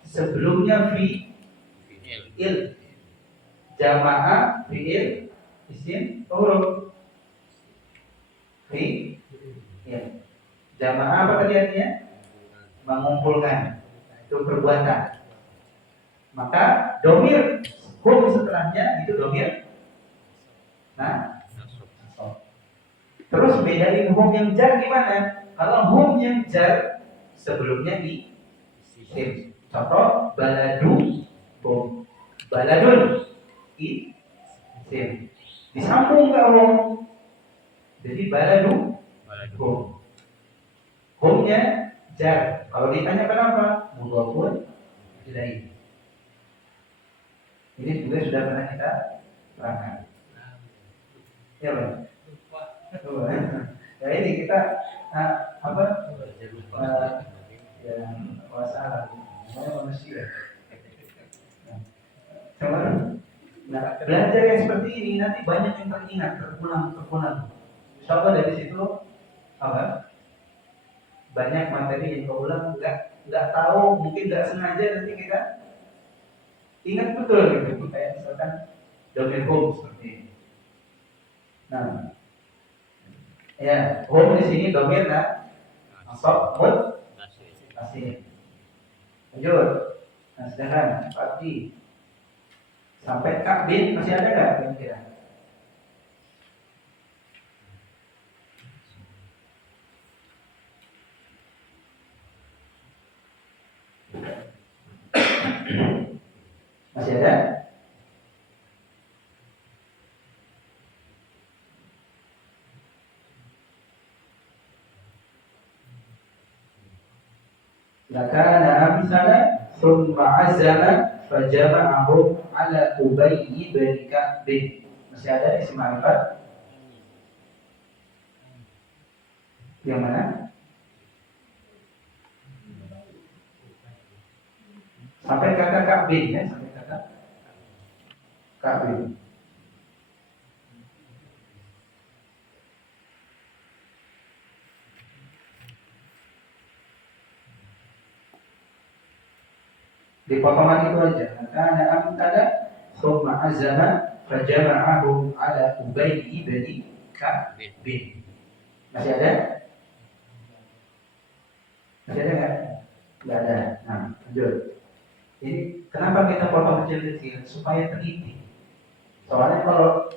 sebelumnya fi'il. fi'il, jamaah fi'il, isim, huruf. Ya. Jamaah apa tadi artinya? Mengumpulkan. Itu perbuatan. Maka domir hum setelahnya itu domir nasab. Terus bedain hum yang jar gimana? Kalau hum yang jar sebelumnya isim. Contoh baladu hum. Baladun isim. Disambung nggak hum? Jadi baladu hum. Humnya jar. Kalau ditanya kenapa? Mudhafun ilaih. Ini juga sudah pernah kita terangkan. Ya Pak. Ya ini kita yang kuasa namanya manusia. Nah, belajar yang seperti ini nanti banyak yang teringat, terpulang. Insya Allah dari situ banyak materi yang keulang nggak tahu, mungkin nggak sengaja nanti kita ingat betul gitu, kayak misalkan domir home seperti ini. Nah, ya home di sini domir nasab muttasil. Lanjut. Nah, sedangkan Fati sampai Kak Bin masih ada nggak kira-kira? Masih ada? Lakana amsala thumma azama fajama'ahum ala Ubayy bin Ka'b. Masih ada isim ma'rifat? Yang mana? Ka'bin ya, sampai kata Ka'bin. Di potongan itu aja. Karena amtada thumma azama fajama'ahu ala ubayyi bani Ka'bin. Masih ada? Masih ada nggak? Nggak ada. Nah, lanjut. Jadi kenapa kita potong kecil-kecil? Supaya teliti. Soalnya kalau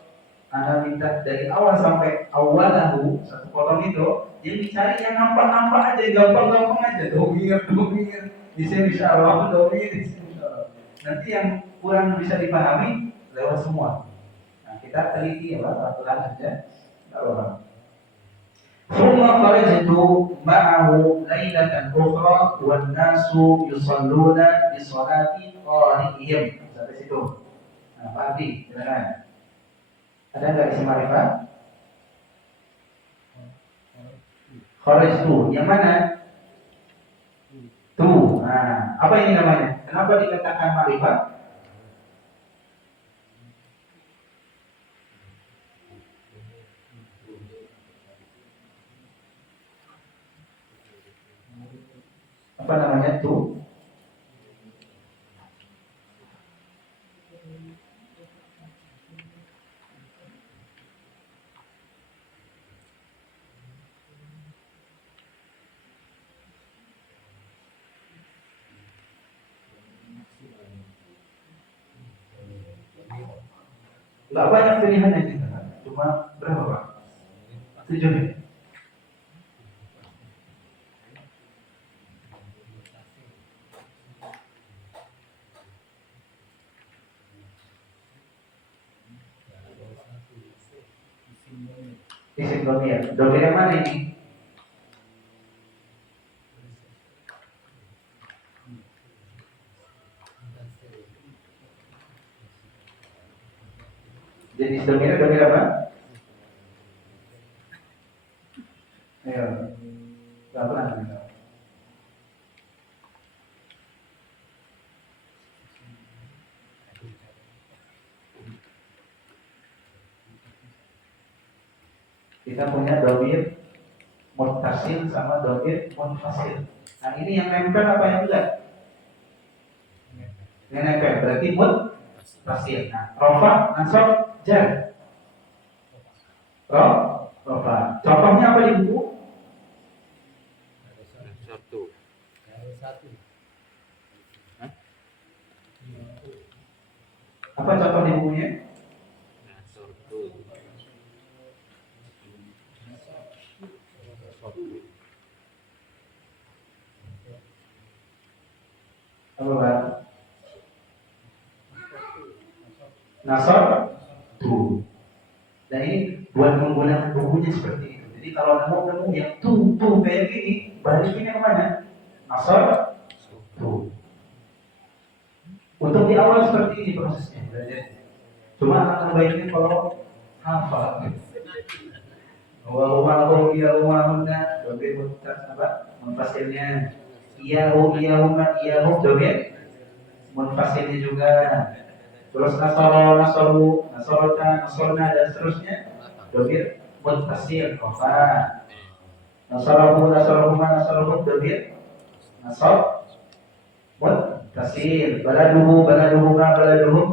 Anda minta dari awal sampai awalahu satu potong itu, jadi cari yang nampak-nampak aja, gampang-gampang aja. Dongir. Di sini insya Allah, dongir di sini insya Allah. Nanti yang kurang bisa dipahami lewat semua. Nah, kita teliti ya Pak, aturan aja. Tidak apa-apa. ثم خرجت معه ليلة أخرى والناس يصلون بصلاة قارئهم. Sampai situ. Nah, Pak Adi, silakan. Ada nggak isi ma'rifat? Kharajtu, yang mana? Tuh. Nah, apa ini namanya? Kenapa dikatakan ma'rifat? Apa namanya tuh? Nggak banyak pilihannya kita, cuma berapa Pak? 7 ya? Isim domir. Domir yang mana ini? Jenis domir apa? Ayo, pelan-pelan. Kita punya domir muttasil sama domir munfasil. Nah ini yang nempel apa yang enggak? Yang nempel berarti muttasil. Nah, rofa, nasab, jar. Rofa. Contohnya apa di buku? Satu. Apa contoh di bukunya? Apa Pak? Nasab tuh. Dan ini buat menggunakan bukunya seperti itu. Jadi kalau nemu yang tuh kayak gini, balikinnya kemana? Nasab tuh. Untuk di awal seperti ini prosesnya belajar. Cuma akan baiknya kalau hafal. Wa iya umahuna domir mutas apa? Munfasilnya iyahum domir munfasilnya juga. Terus nasorna dan seterusnya domir munfasil kofa. Nasarohum domir nasab munfasil. Baladuhum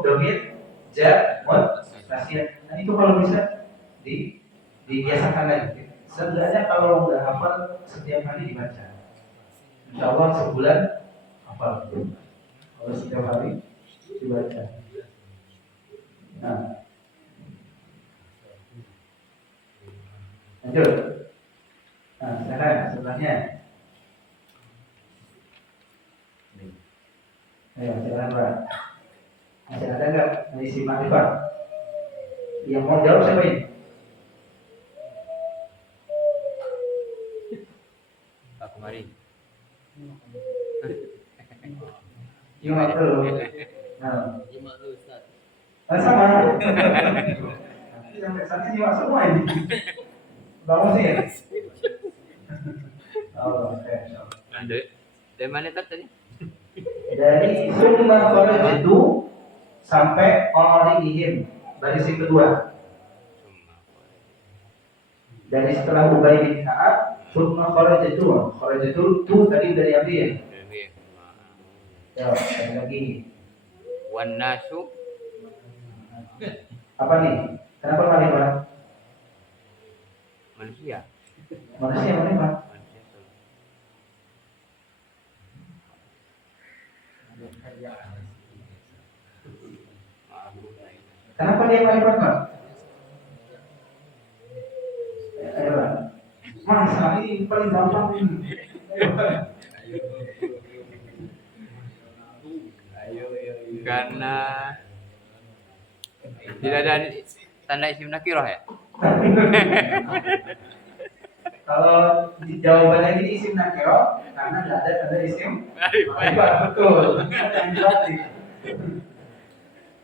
domir jar munfasil. Nah itu kalau bisa dibiasakan lagi. Sebenarnya kalau udah hafal setiap hari dibaca. Insya Allah sebulan hafal. Kalau setiap hari dibaca. Nah, lanjut. Nah, sekarang setelahnya. Ayo, silakan Pak. Masih ada nggak mengisi ma'rifat? Yang mau jawab siapa ini? Pak Kumari. Cuma dulu. Nah, Jimat lu Ustaz. sama. Nanti sampai sana nyimak semua ini. Bangun sih ya. Oh, oke. Dari mana tadi? Dari summa kharajtu sampai qari'ihim, baris yang kedua. Dari setelah Ubay bin Ka'ab, summa kharajtu tu tadi dari apa ya? Ya, sekali lagi. Wan nasu Apa nih? Kenapa Pak? manusia. Manusia Pak? Manusia tuh. Kenapa dia Pak? Ayo Pak. Masa ini paling gampang ini. Ayo Pak. Karena tidak ada tanda isim nakirah ya. Kalau jawabannya ini isim nakiro, karena tidak ada tanda isim ma'rifah, betul. Yang berarti.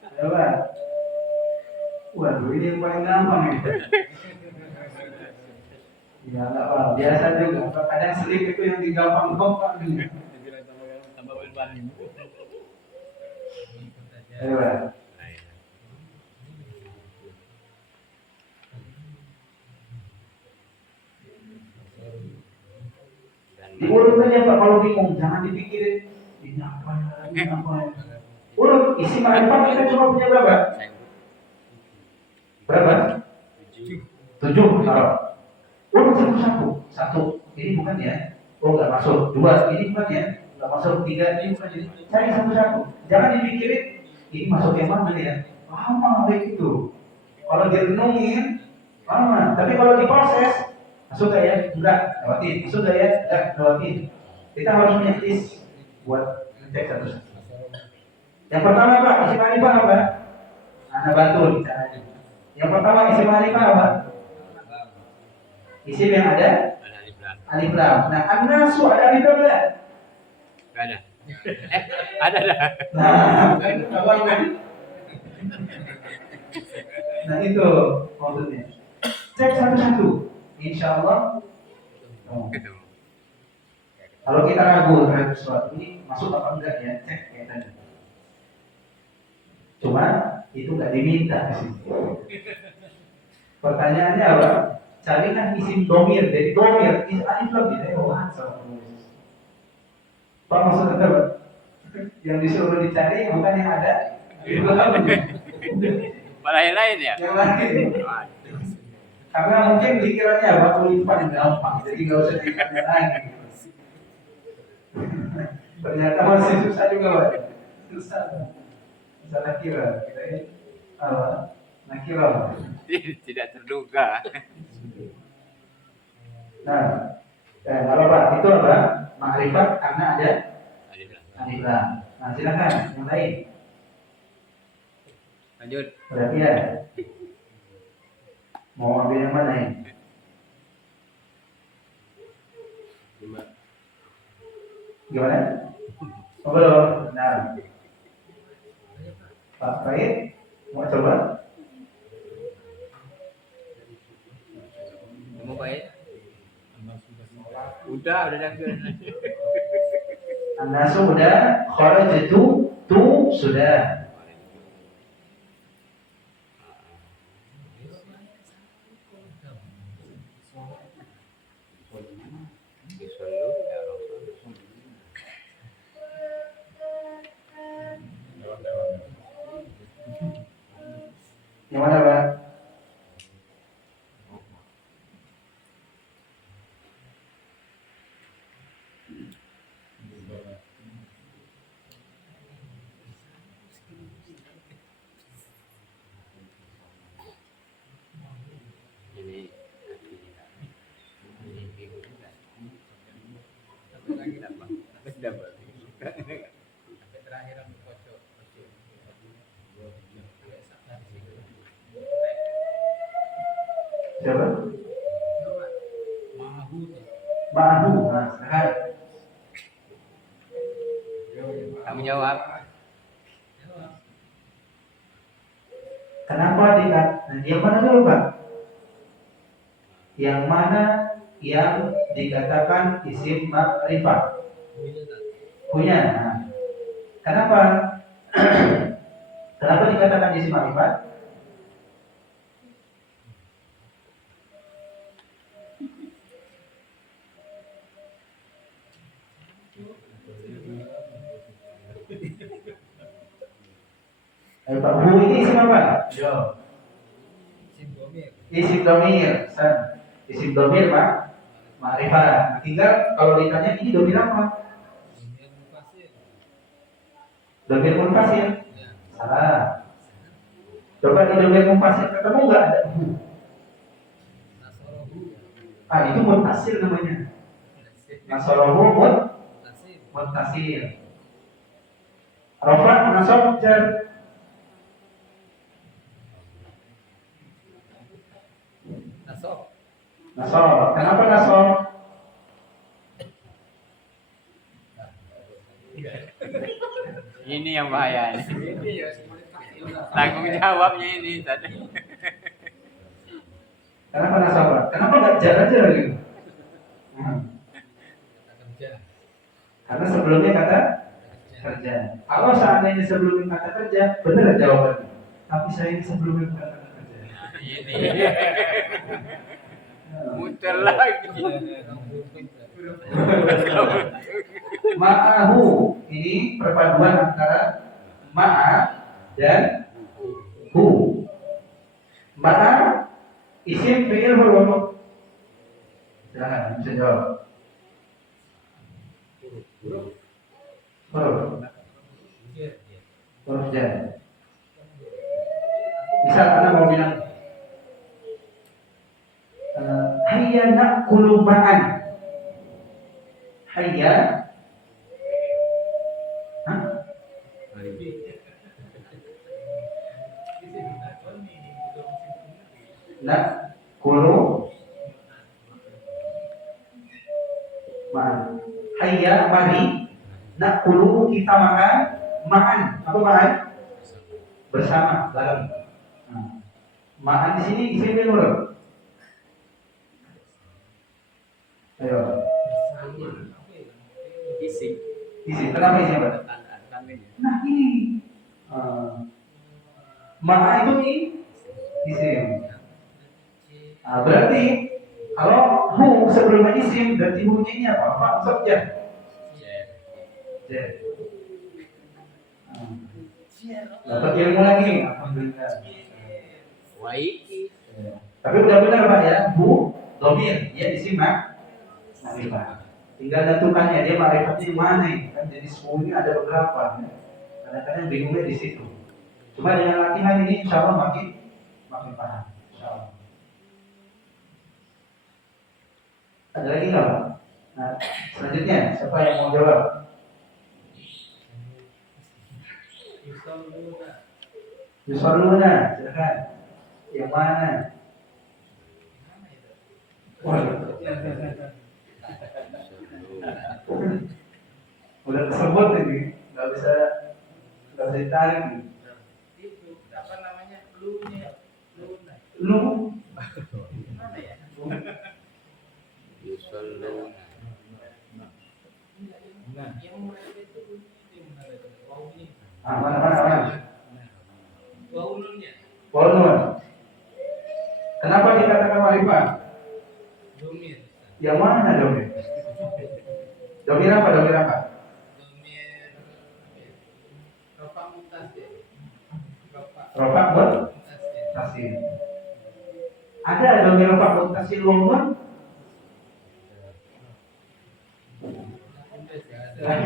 Ayo Pak. Waduh, ini yang paling gampang ya. Ya enggak Pak, biasa juga. Kadang selip itu yang digampang-gampang nih. Ayo Pak. Diurut aja Pak, kalau bingung jangan dipikirin ini apa ya, ini apa ya. Urut, isi ma'rifat kita cuma punya berapa? Berapa? 7. Urut satu-satu. Satu, ini bukan ya. Oh nggak masuk. 2, ini bukan ya. Nggak masuk. 3, ini bukan. Jadi cari satu-satu. Jangan dipikirin ini masuk yang mana ya. Lama kayak gitu. Kalau direnungin lama. Tapi kalau diproses masuk gak ya? Enggak, lewatin. Masuk gak ya? Enggak, lewatin. Kita harus punya list buat ngecek satu-satu. Yang pertama Pak, isi ma'rifah apa? Anak bantu caranya. Yang pertama isi ma'rifah apa? Isim yang ada alif lam. Nah, an-nasu ada alif lam enggak? Enggak ada. Ada dah. Nah, apa kan? Nah, itu maksudnya. Cek satu-satu. Insya Allah. Gitu. Kalau kita ragu terhadap sesuatu ini masuk apa enggak ya, cek kayak tadi. Cuma itu nggak diminta sih. Pertanyaannya apa? Carilah isim domir. Dari domir is alif lam gitu. Sama penulis. Pak maksudnya apa? Yang disuruh dicari bukan yang ada. Alif lam. Malah yang lain ya? Yang lain. Karena mungkin pikirannya apa? Tulisan yang gampang. Jadi nggak usah dikasih lagi. Ternyata masih susah juga Pak. Susah. Susah nakira. Kita ini apa? Nakira. Tidak terduga. Nah, kalau Pak itu apa? Ma'rifat karena ada alif lam. Nah, silakan yang lain. Lanjut. Berarti ya. Mau ambil yang mana ini? Gimana? Oh, belum. Nah, Pak Faid mau coba? Kamu baik? Udah lanjut. An-nasu udah, kharajtu tu sudah. Yang mana Pak? Siapa? Ma'ahu. Nah, sekarang Kamu jawab. kenapa yang mana dulu Pak? Yang mana yang dikatakan isim ma'rifah? Punya. Nah, Kenapa? Kenapa dikatakan isim ma'rifat? Ayo Pak, hu ini isim apa? Yo. Isim domir. Isim domir, isim domir Pak, ma'rifat. Tinggal kalau ditanya ini domir apa? Domir mufasil. Domir munfasil. Ya. Salah. Coba di domir munfasil ketemu nggak ada hu? Nasorohu. Ah itu munfasil namanya. Nasorohu Nasib. munfasil. Rafa nasab jar. Nasob. Nasab. Kenapa nasab? Ini yang bahaya nih. Ini ya semuanya takil lah. Tanggung jawabnya ini tadi. Kenapa nasab? Kenapa nggak jar aja lagi? Kata kerja. Karena sebelumnya kata kerja. Kalau seandainya sebelumnya kata kerja, benar jawabannya. Tapi saya ini sebelumnya bukan kata kerja. Ini. Muter lagi. Ma'ahu ini perpaduan antara ma'a dan hu. Ma'a isim fi'il huruf. Silakan bisa jawab. Huruf. Huruf jar. Misal Anda mau bilang hayya na'kulu ma'an. Hayya. Hah? Na'kulu ma'an. Hayya mari na'kulu kita makan ma'an. Apa ma'an? Bersama, bareng. Ma'an di sini isim fi'il huruf. Ayo. Isi. Isim. Kenapa isim apa? Tandanya. Nah ini. Ma'a itu isim. Nah, berarti kalau hu sebelumnya isim, berarti hu-nya ini apa? Apa? Subjek. Subjek. Dapat ilmu lagi. Alhamdulillah. Waiki. Tapi udah benar Pak ya, hu domir, dia isim ma'rifat. Tinggal tentukannya dia ma'rifatnya di mana ini. Kan jadi 10 ini ada beberapa. Kadang-kadang bingungnya di situ. Cuma dengan latihan ini insya Allah makin paham. Insya Allah. Ada lagi nggak Pak? Nah, selanjutnya siapa yang mau jawab? Yusalluna, silakan. Yang mana? Udah tersebut ini, nggak bisa ditarik. Itu apa namanya? Lu-nya. Lu, Mana ya? Yusalluna. Yang mereka itu mana itu? Wow ini. mana? Wow-nya. Walnun. Kenapa dikatakan ma'rifat? Domir. Yang mana domir? Domir apa? Domir. Rofa mutasil. Rofa buat Mutasil. tasil. Ada domir rofa buat tasil walnun? Nah,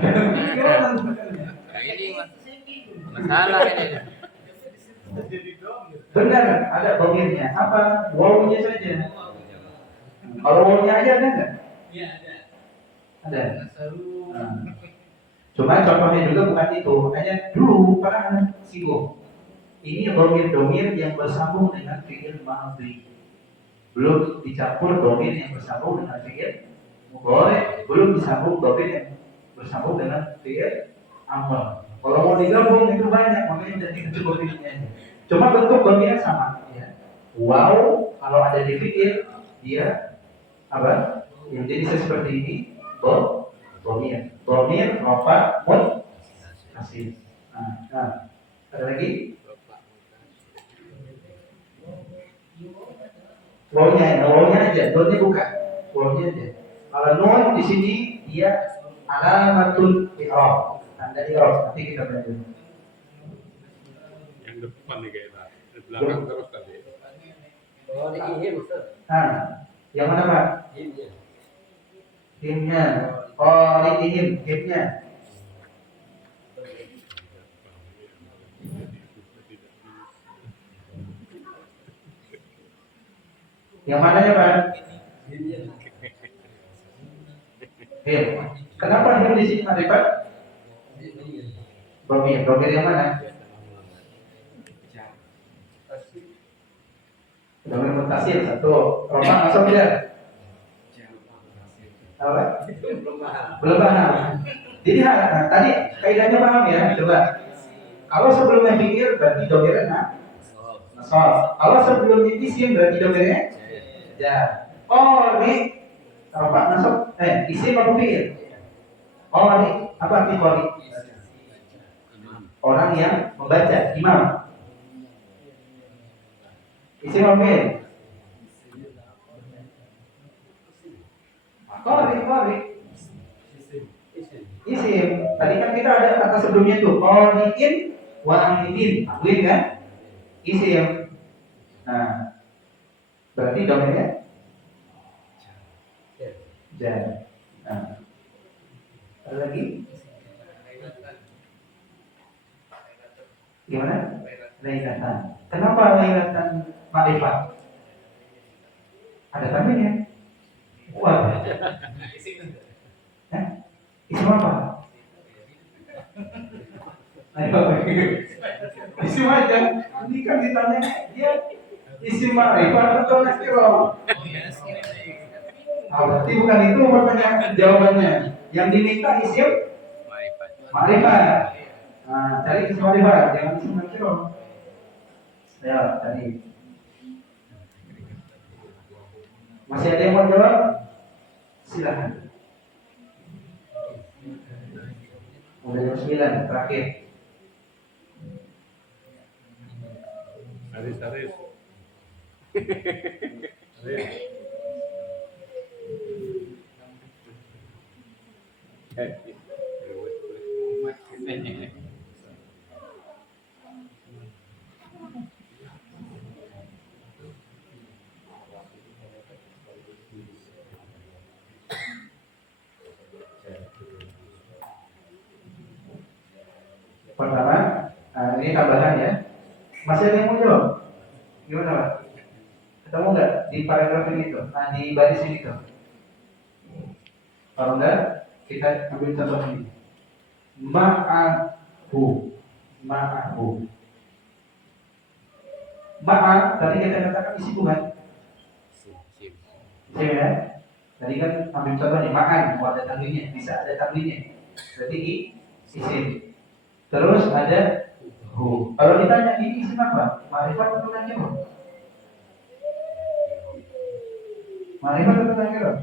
ini masalah ini. Benar, ada domirnya. Apa? Wawunya saja. Kalau wawunya aja ada nggak? Iya ada. Ada. Nasaru. Cuma contohnya juga bukan itu. Hanya dulu pernah singgung. Ini domir-domir yang bersambung dengan fi'il madhi. Belum dicampur domir yang bersambung dengan fi'il mudhari, belum disambung domir yang bersambung dengan fi'il amr. Kalau mau digabung itu banyak, makanya jadi cukup ini. Cuma bentuk domirnya sama. Ya. Wow, kalau ada di fi'il dia apa? Yang jadi seperti ini, domir, rofa, mut, Isim. Ada lagi? Wawnya aja, donnya bukan. Wawnya aja. Kalau nun di sini dia alamatul i'rab. Tanda i'rab. Nanti kita belajar. Yang depan nih kayaknya. Di belakang terus tadi. Oh, ini ihim, Ustaz. Yang mana Pak? Ihimnya. Himnya. Oh, ini himnya. Yang mana ya Pak? Ihimnya. Him. Kenapa him di sini Pak? Domir. Domir yang mana? Domir mutasir satu. Roman masuk dia. Apa? Belum paham. Jadi tadi kaidahnya paham ya? Coba. Kalau sebelumnya fikir berarti domirnya nasab. Kalau sebelumnya isim berarti domirnya ya. Oh ini apa nasab? Isim apa fikir? Oh ini apa arti qari? Orang yang membaca, imam. Isim apa fikir? Qari. Isim. Tadi kan kita ada kata sebelumnya tuh qari'in wa amilin. Amilin kan? Isim. Nah, berarti domainnya jar. Nah. Ada lagi? Gimana? Lailatan. Kenapa lailatan ma'rifat? Ada tanwinnya. Wah. Isim apa? Ayo. Isim aja. Ini kan ditanya dia isim ma'rifat atau nakirah. Berarti bukan itu pertanyaan jawabannya. Yang diminta isim ma'rifat. Cari isim ma'rifat, jangan isim nakirah. Ya, tadi. Masih ada yang mau jawab? Silakan. Mulai 9 terakhir. Aris. Pertama, ini tambahan ya. Masih ada yang mau jawab? Gimana Pak? Ketemu nggak di paragraf ini tuh? Di baris ini tuh? Kalau enggak, kita ambil contoh ini. Ma'ahu. Ma'a, tadi kita katakan isi bukan? Isi ya? Tadi kan ambil contoh nih, ma'an, ada tanwinnya, bisa ada tanwinnya. Berarti isim. Terus ada hu. Kalau ditanya ini isim apa? Ma'rifat atau nakirah? Ma'rifat atau nakirah?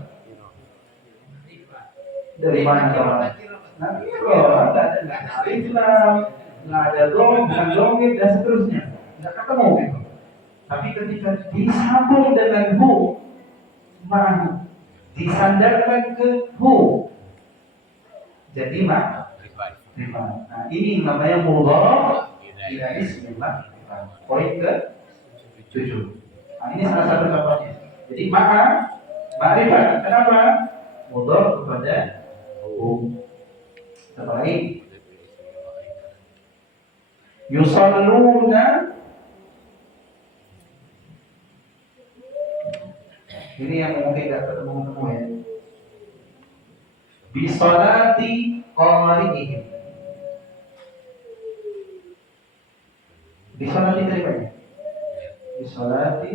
Dari mana kalau? Nakirah, nggak ada alif lam, nggak ada dom, bukan domir dan seterusnya. Nggak ketemu gitu. Tapi ketika disambung dengan hu, ma'hu, disandarkan ke hu, jadi ma'rifat. Nah, ini namanya mudhaf ila ismi ma'rifat. Poin ke-7. Nah, ini salah satu contohnya. Jadi ma'rifat. Kenapa? Mudhaf kepada hu. Apa lagi? Yusalluna. Ini yang mungkin tidak ketemu ya. Bisolati qamarihim. Bisolati dari mana? Bisolati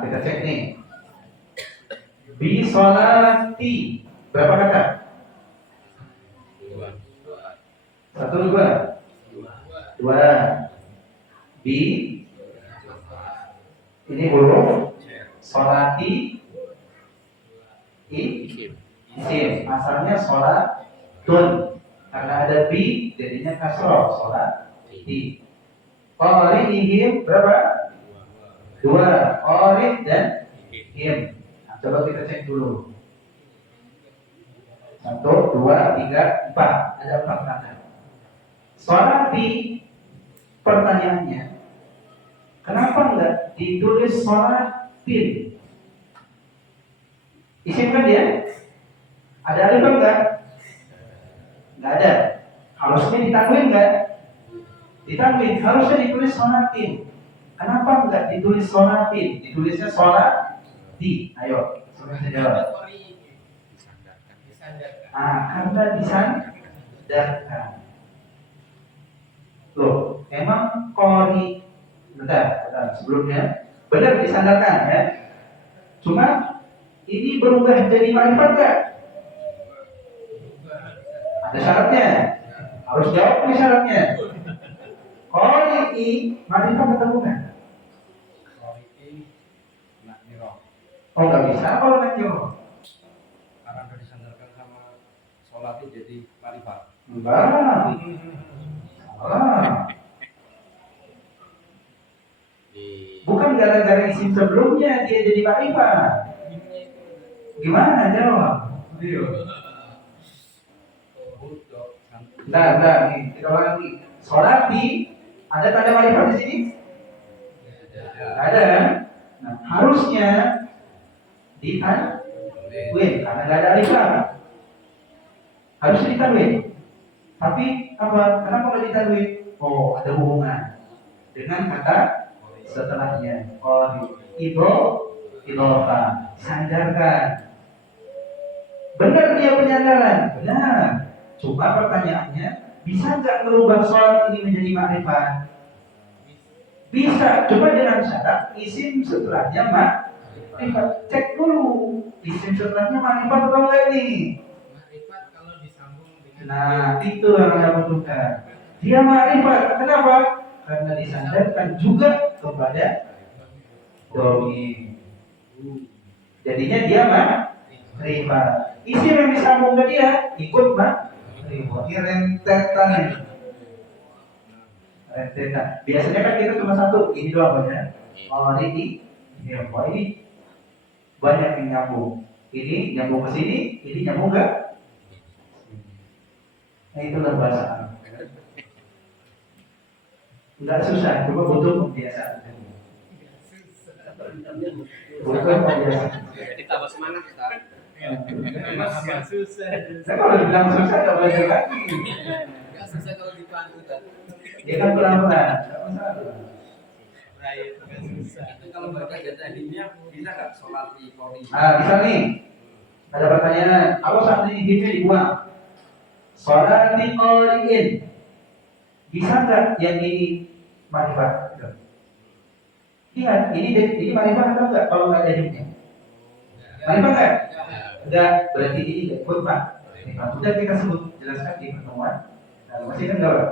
kita cek nih. Bisolati berapa kata? 1, 2. Bi Ini huruf sholati Isim. isim. Asalnya sholatun. Karena ada bi jadinya kasroh sholati. Qari'ihim berapa? Dua. Qari' dan him. Nah, coba kita cek dulu. 1, 2, 3, 4. Ada 4 kata. Sholati, pertanyaannya, kenapa enggak ditulis sholatin? Isim kan dia? Ada alif enggak? Enggak ada. Harusnya ditanwin enggak? Ditanwin. Harusnya ditulis sholatin. Kenapa enggak ditulis sholatin? Ditulisnya sholati. Ayo, siapa bisa jawab? Karena disandarkan. Loh, emang kori, bentar, sebelumnya benar disandarkan ya. Cuma ini berubah jadi ma'rifat enggak? Ada syaratnya. Harus jawab nih syaratnya. Kori ma'rifat atau bukan? Oh, nggak bisa kalau nakiro. Karena udah disandarkan sama sholat itu jadi marifat. Enggak. Salah. Bukan gara-gara isim sebelumnya dia jadi ma'rifat. Gimana jawab? Bentar, nih kita ulang lagi. Sholati, ada tanda ma'rifat di sini? Ada kan? Nah, harusnya ditanwin karena nggak ada alif lam. Harusnya ditanwin. Tapi apa? Kenapa nggak ditanwin? Oh, ada hubungan dengan kata setelahnya. Oh, idhofah, sandarkan. Benar dia penyandaran, benar. Cuma pertanyaannya, bisa nggak merubah sholat ini menjadi ma'rifat? Bisa, cuma dengan syarat isim setelahnya ma'rifat. Cek dulu, isim setelahnya ma'rifat atau enggak ini? Ma'rifat kalau disambung dengan Nah, itu yang Anda butuhkan. Dia ma'rifat, kenapa? Karena disandarkan juga kepada dhamir. Jadinya dia ma'rifat. Isim yang disambung ke dia ikut ma'rifat. Ini rentetan ini. Rentetan. Biasanya kan kita cuma satu, ini doang ya. Kalau ini banyak yang nyambung. Ini nyambung ke sini, ini nyambung ke. Nah, itulah bahasa Arab. Enggak susah, cuma butuh pembiasaan. Butuh pembiasaan. Ditambah semangat kita. Mas susah. Saya kalau bilang susah nggak belajar lagi. Enggak susah kalau dipandu kan. Dia kan pelan-pelan, nggak masalah. Right, enggak susah. Itu kalau baca jata hidupnya bisa nggak sholat di kori? Bisa nih. Ada pertanyaan. Kalau seandainya hidupnya dibuang, sholat di qori'in, bisa nggak yang ini ma'rifat? Gitu. Ingat, ini ma'rifat atau enggak kalau nggak ada hidupnya? Ma'rifat nggak? Enggak, berarti ini enggak khutbah. Sudah kita sebut jelaskan di pertemuan. Nah, masih kan jawab.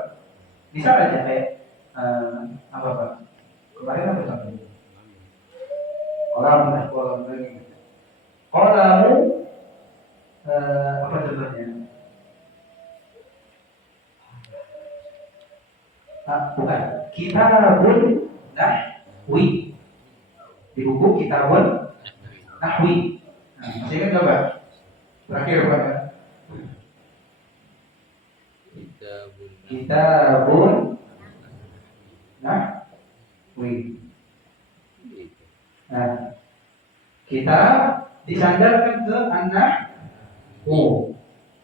Bisa aja kayak apa Pak? Kemarin apa contohnya? Kolam lagi. Kolamu apa contohnya? Bukan. Kitabun nahwi. Di buku kitabun nahwi. Masih kan coba? Terakhir Pak. Kitabun nahwi. Nah, kita disandarkan ke an-nahwu.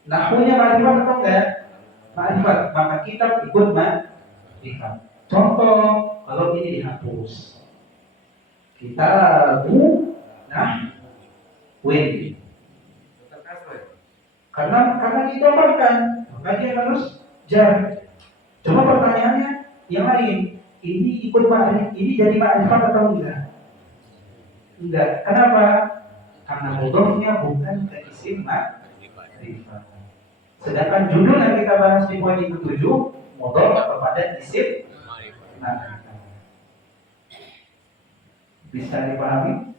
Nahwunya ma'rifat atau enggak? Ma'rifat, maka kitab ikut ma'rifat. Contoh, kalau ini dihapus. Kitabu nahwi. Karena ditambahkan, maka dia harus jar. Cuma pertanyaannya yang lain, ini ikut ma'rifat, ini jadi ma'rifat atau enggak? Enggak. Kenapa? Karena mudhofnya bukan ke isim ma'rifat. Sedangkan judul yang kita bahas di poin yang ke-7 mudhof kepada isim ma'rifat. Bisa dipahami?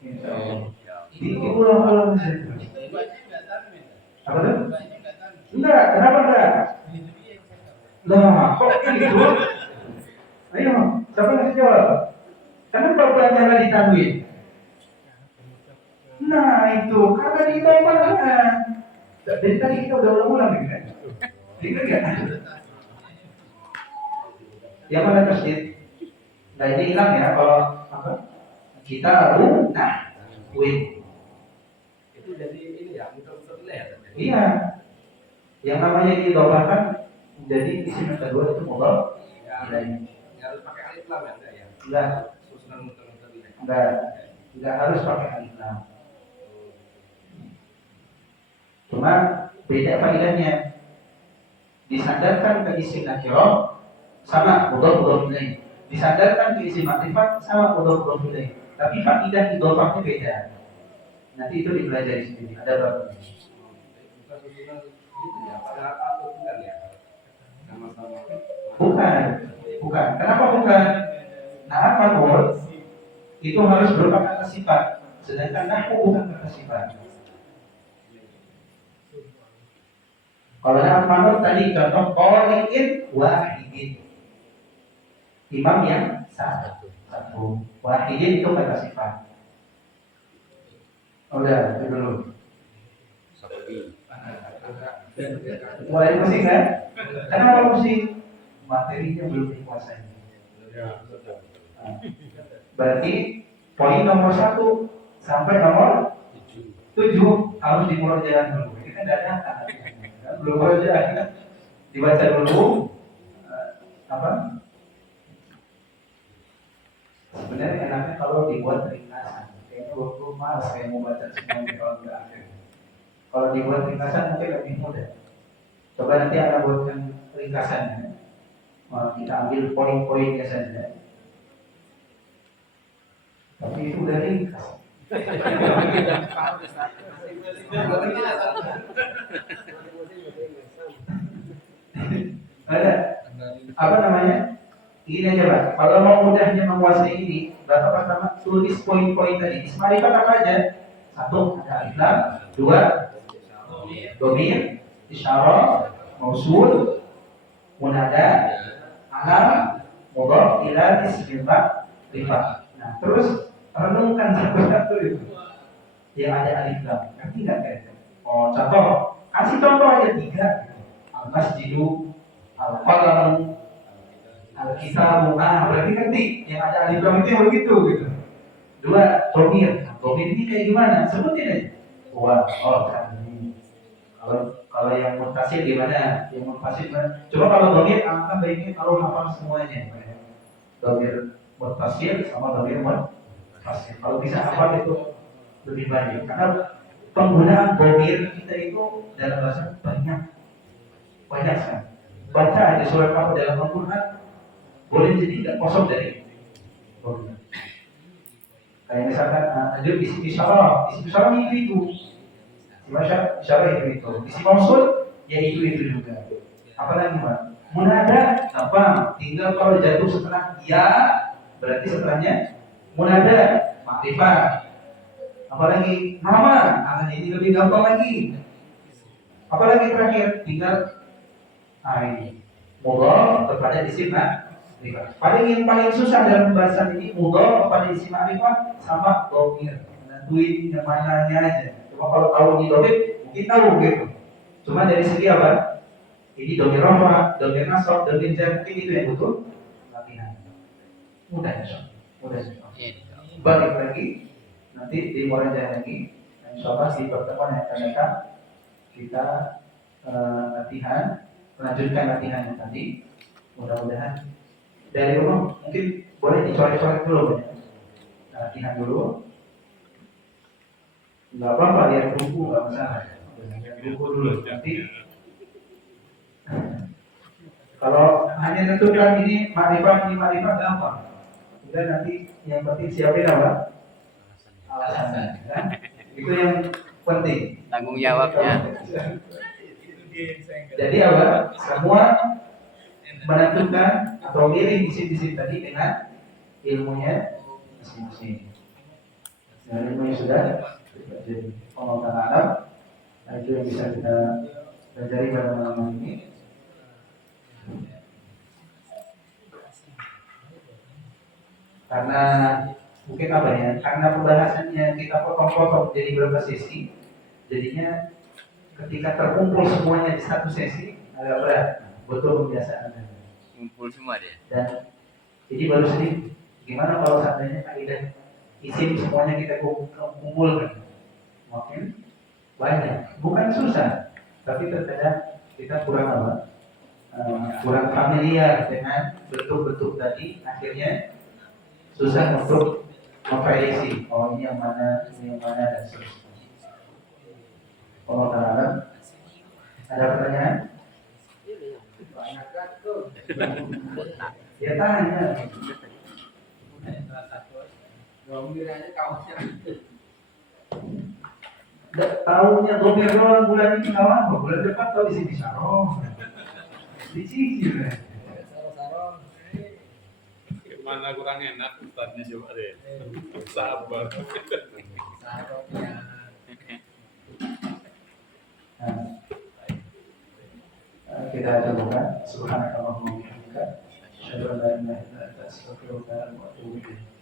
Insya Allah. Diulang-ulang saja. Apa tuh? Enggak, kenapa enggak? Lah, kok gitu? Ayo, siapa yang ngasih jawab? Kenapa pelajaran ditanwin? Nah itu, karena ditopangkan. Dari tadi kita udah ulang-ulang kan? Dengar nggak? Yang mana tasdid? Nah ini hilang ya kalau apa? Kita win. Itu jadi ini ya, muter-muter ya. Iya. Yang namanya didobrakkan jadi isim yang kedua itu mudhaf ilaih. Harus pakai alif lam ya, enggak ya? Enggak, Susunan muter-muter ini. enggak harus pakai alif lam. Cuma beda faedahnya. Disandarkan ke isim nakirah sama mudhaf ilaih. Disandarkan ke isim makrifat sama mudhaf ilaih. Tapi faedah idhofahnya beda. Nanti itu dipelajari sendiri. Ada berapa? Bukan susunan gitu ya, pada atau bukan ya? Sama-sama. Bukan. Kenapa bukan? Nah, manhul itu harus berupa kata sifat. Sedangkan nahwu bukan kata sifat. Kalau dalam manhul tadi contoh qari'in wahidin. Imam yang satu. Wahidin itu kata sifat. Udah, itu dulu. Mulai pusing kan? Kenapa pusing? Materinya belum dikuasai. Nah, berarti poin nomor 1 sampai nomor 7 harus dimurajaah dulu. Ini kan dadakan. Belum murajaah. Dibaca dulu apa? Sebenarnya enaknya kalau dibuat ringkasan. Kayaknya gue malas kayak mau baca semuanya kalau nggak akhir. Kalau dibuat ringkasan mungkin lebih mudah. Coba nanti Anda buatkan ringkasannya. Kita ambil poin-poinnya saja. Tapi itu udah ringkas. Ada apa namanya? Ini aja Pak. Kalau mau mudahnya menguasai ini, Bapak pertama tulis poin-poin tadi. Isim ma'rifat apa aja? 1 ada alif lam, 2 dhamir, isyarah, mausul, munada, alam, mudhaf ila ismil ma'rifah. Nah, terus renungkan satu-satu itu yang ada alif lam. Ngerti nggak kayaknya? Oh, contoh. Kasih contoh aja 3. Al-masjidu, al-qalamu, al-kitabu. Ah, berarti ngerti yang ada alif lam itu yang begitu gitu. 2 dhamir. Dhamir ini kayak gimana? Sebutin aja. Wah, kami. Kalau yang muttasil gimana? Yang muttasil gimana? Coba kalau dhamir angka baiknya kalau hafal semuanya. Dhamir muttasil sama dhamir muttasil. Kalau bisa hafal itu lebih baik. Karena penggunaan dhamir kita itu dalam bahasa banyak sekali. Baca aja surat apa dalam Al-Quran boleh jadi tidak kosong dari dhamir. Kayak misalkan isim isyarah itu. Isyarah itu. Isim mausul ya itu juga. Apalagi Pak? Munada gampang. Tinggal kalau jatuh setelah ya berarti setelahnya munada makrifat. Apalagi nama, ini lebih gampang lagi. Apalagi terakhir tinggal ini mudhaf kepada isim ma'rifah. Paling susah dalam pembahasan ini mudhaf kepada isim ma'rifah sama dhamir. Nentuin yang mananya aja. Cuma kalau tahu di dhamir mungkin tahu gitu. Cuma dari segi apa? Ini dhamir rafa, dhamir nasab, dhamir jar, mungkin itu yang butuh latihan. Mudah ya, mudah. Balik lagi nanti di murajaah lagi. Insyaallah di pertemuan yang akan datang kita latihan, melanjutkan latihan yang tadi. Mudah-mudahan dari rumah mungkin boleh dicoret-coret dulu ya. Latihan dulu. Enggak apa-apa lihat buku enggak masalah. Lihat buku dulu nanti. Kalau hanya tentukan ini ma'rifah gampang. Udah nanti yang penting siapin apa? Alasannya. Kan? Itu yang penting. Tanggung jawabnya. Jadi apa? Semua menentukan atau mirip isim-isim tadi dengan ilmunya masing-masing. Nah, ilmu yang sudah jadi penguatan Arab, nah itu yang bisa kita pelajari pada malam ini. Karena mungkin apa ya? Karena pembahasannya kita potong-potong jadi beberapa sesi, jadinya ketika terkumpul semuanya di satu sesi agak berat. Betul pembiasaan. Kumpul semua dia. Dan jadi baru sedikit. Gimana kalau seandainya kaidah isim semuanya kita kumpulkan? Makin banyak. Bukan susah, tapi terkadang kita kurang apa? Kurang familiar dengan bentuk-bentuk tadi, akhirnya susah untuk memprediksi. Oh ini yang mana, dan seterusnya. Allah Ta'ala. Ada pertanyaan? Ya tanya. Tahunya domir doang bulan ini kawan, bulan depan tahu isi bisaroh. Dicicil. Mana kurang enak Ustaznya coba deh. Sabar. Kita coba subhanakallahumma wa bihamdika asyhadu an la ilaha illa anta astaghfiruka wa atubu ilaik.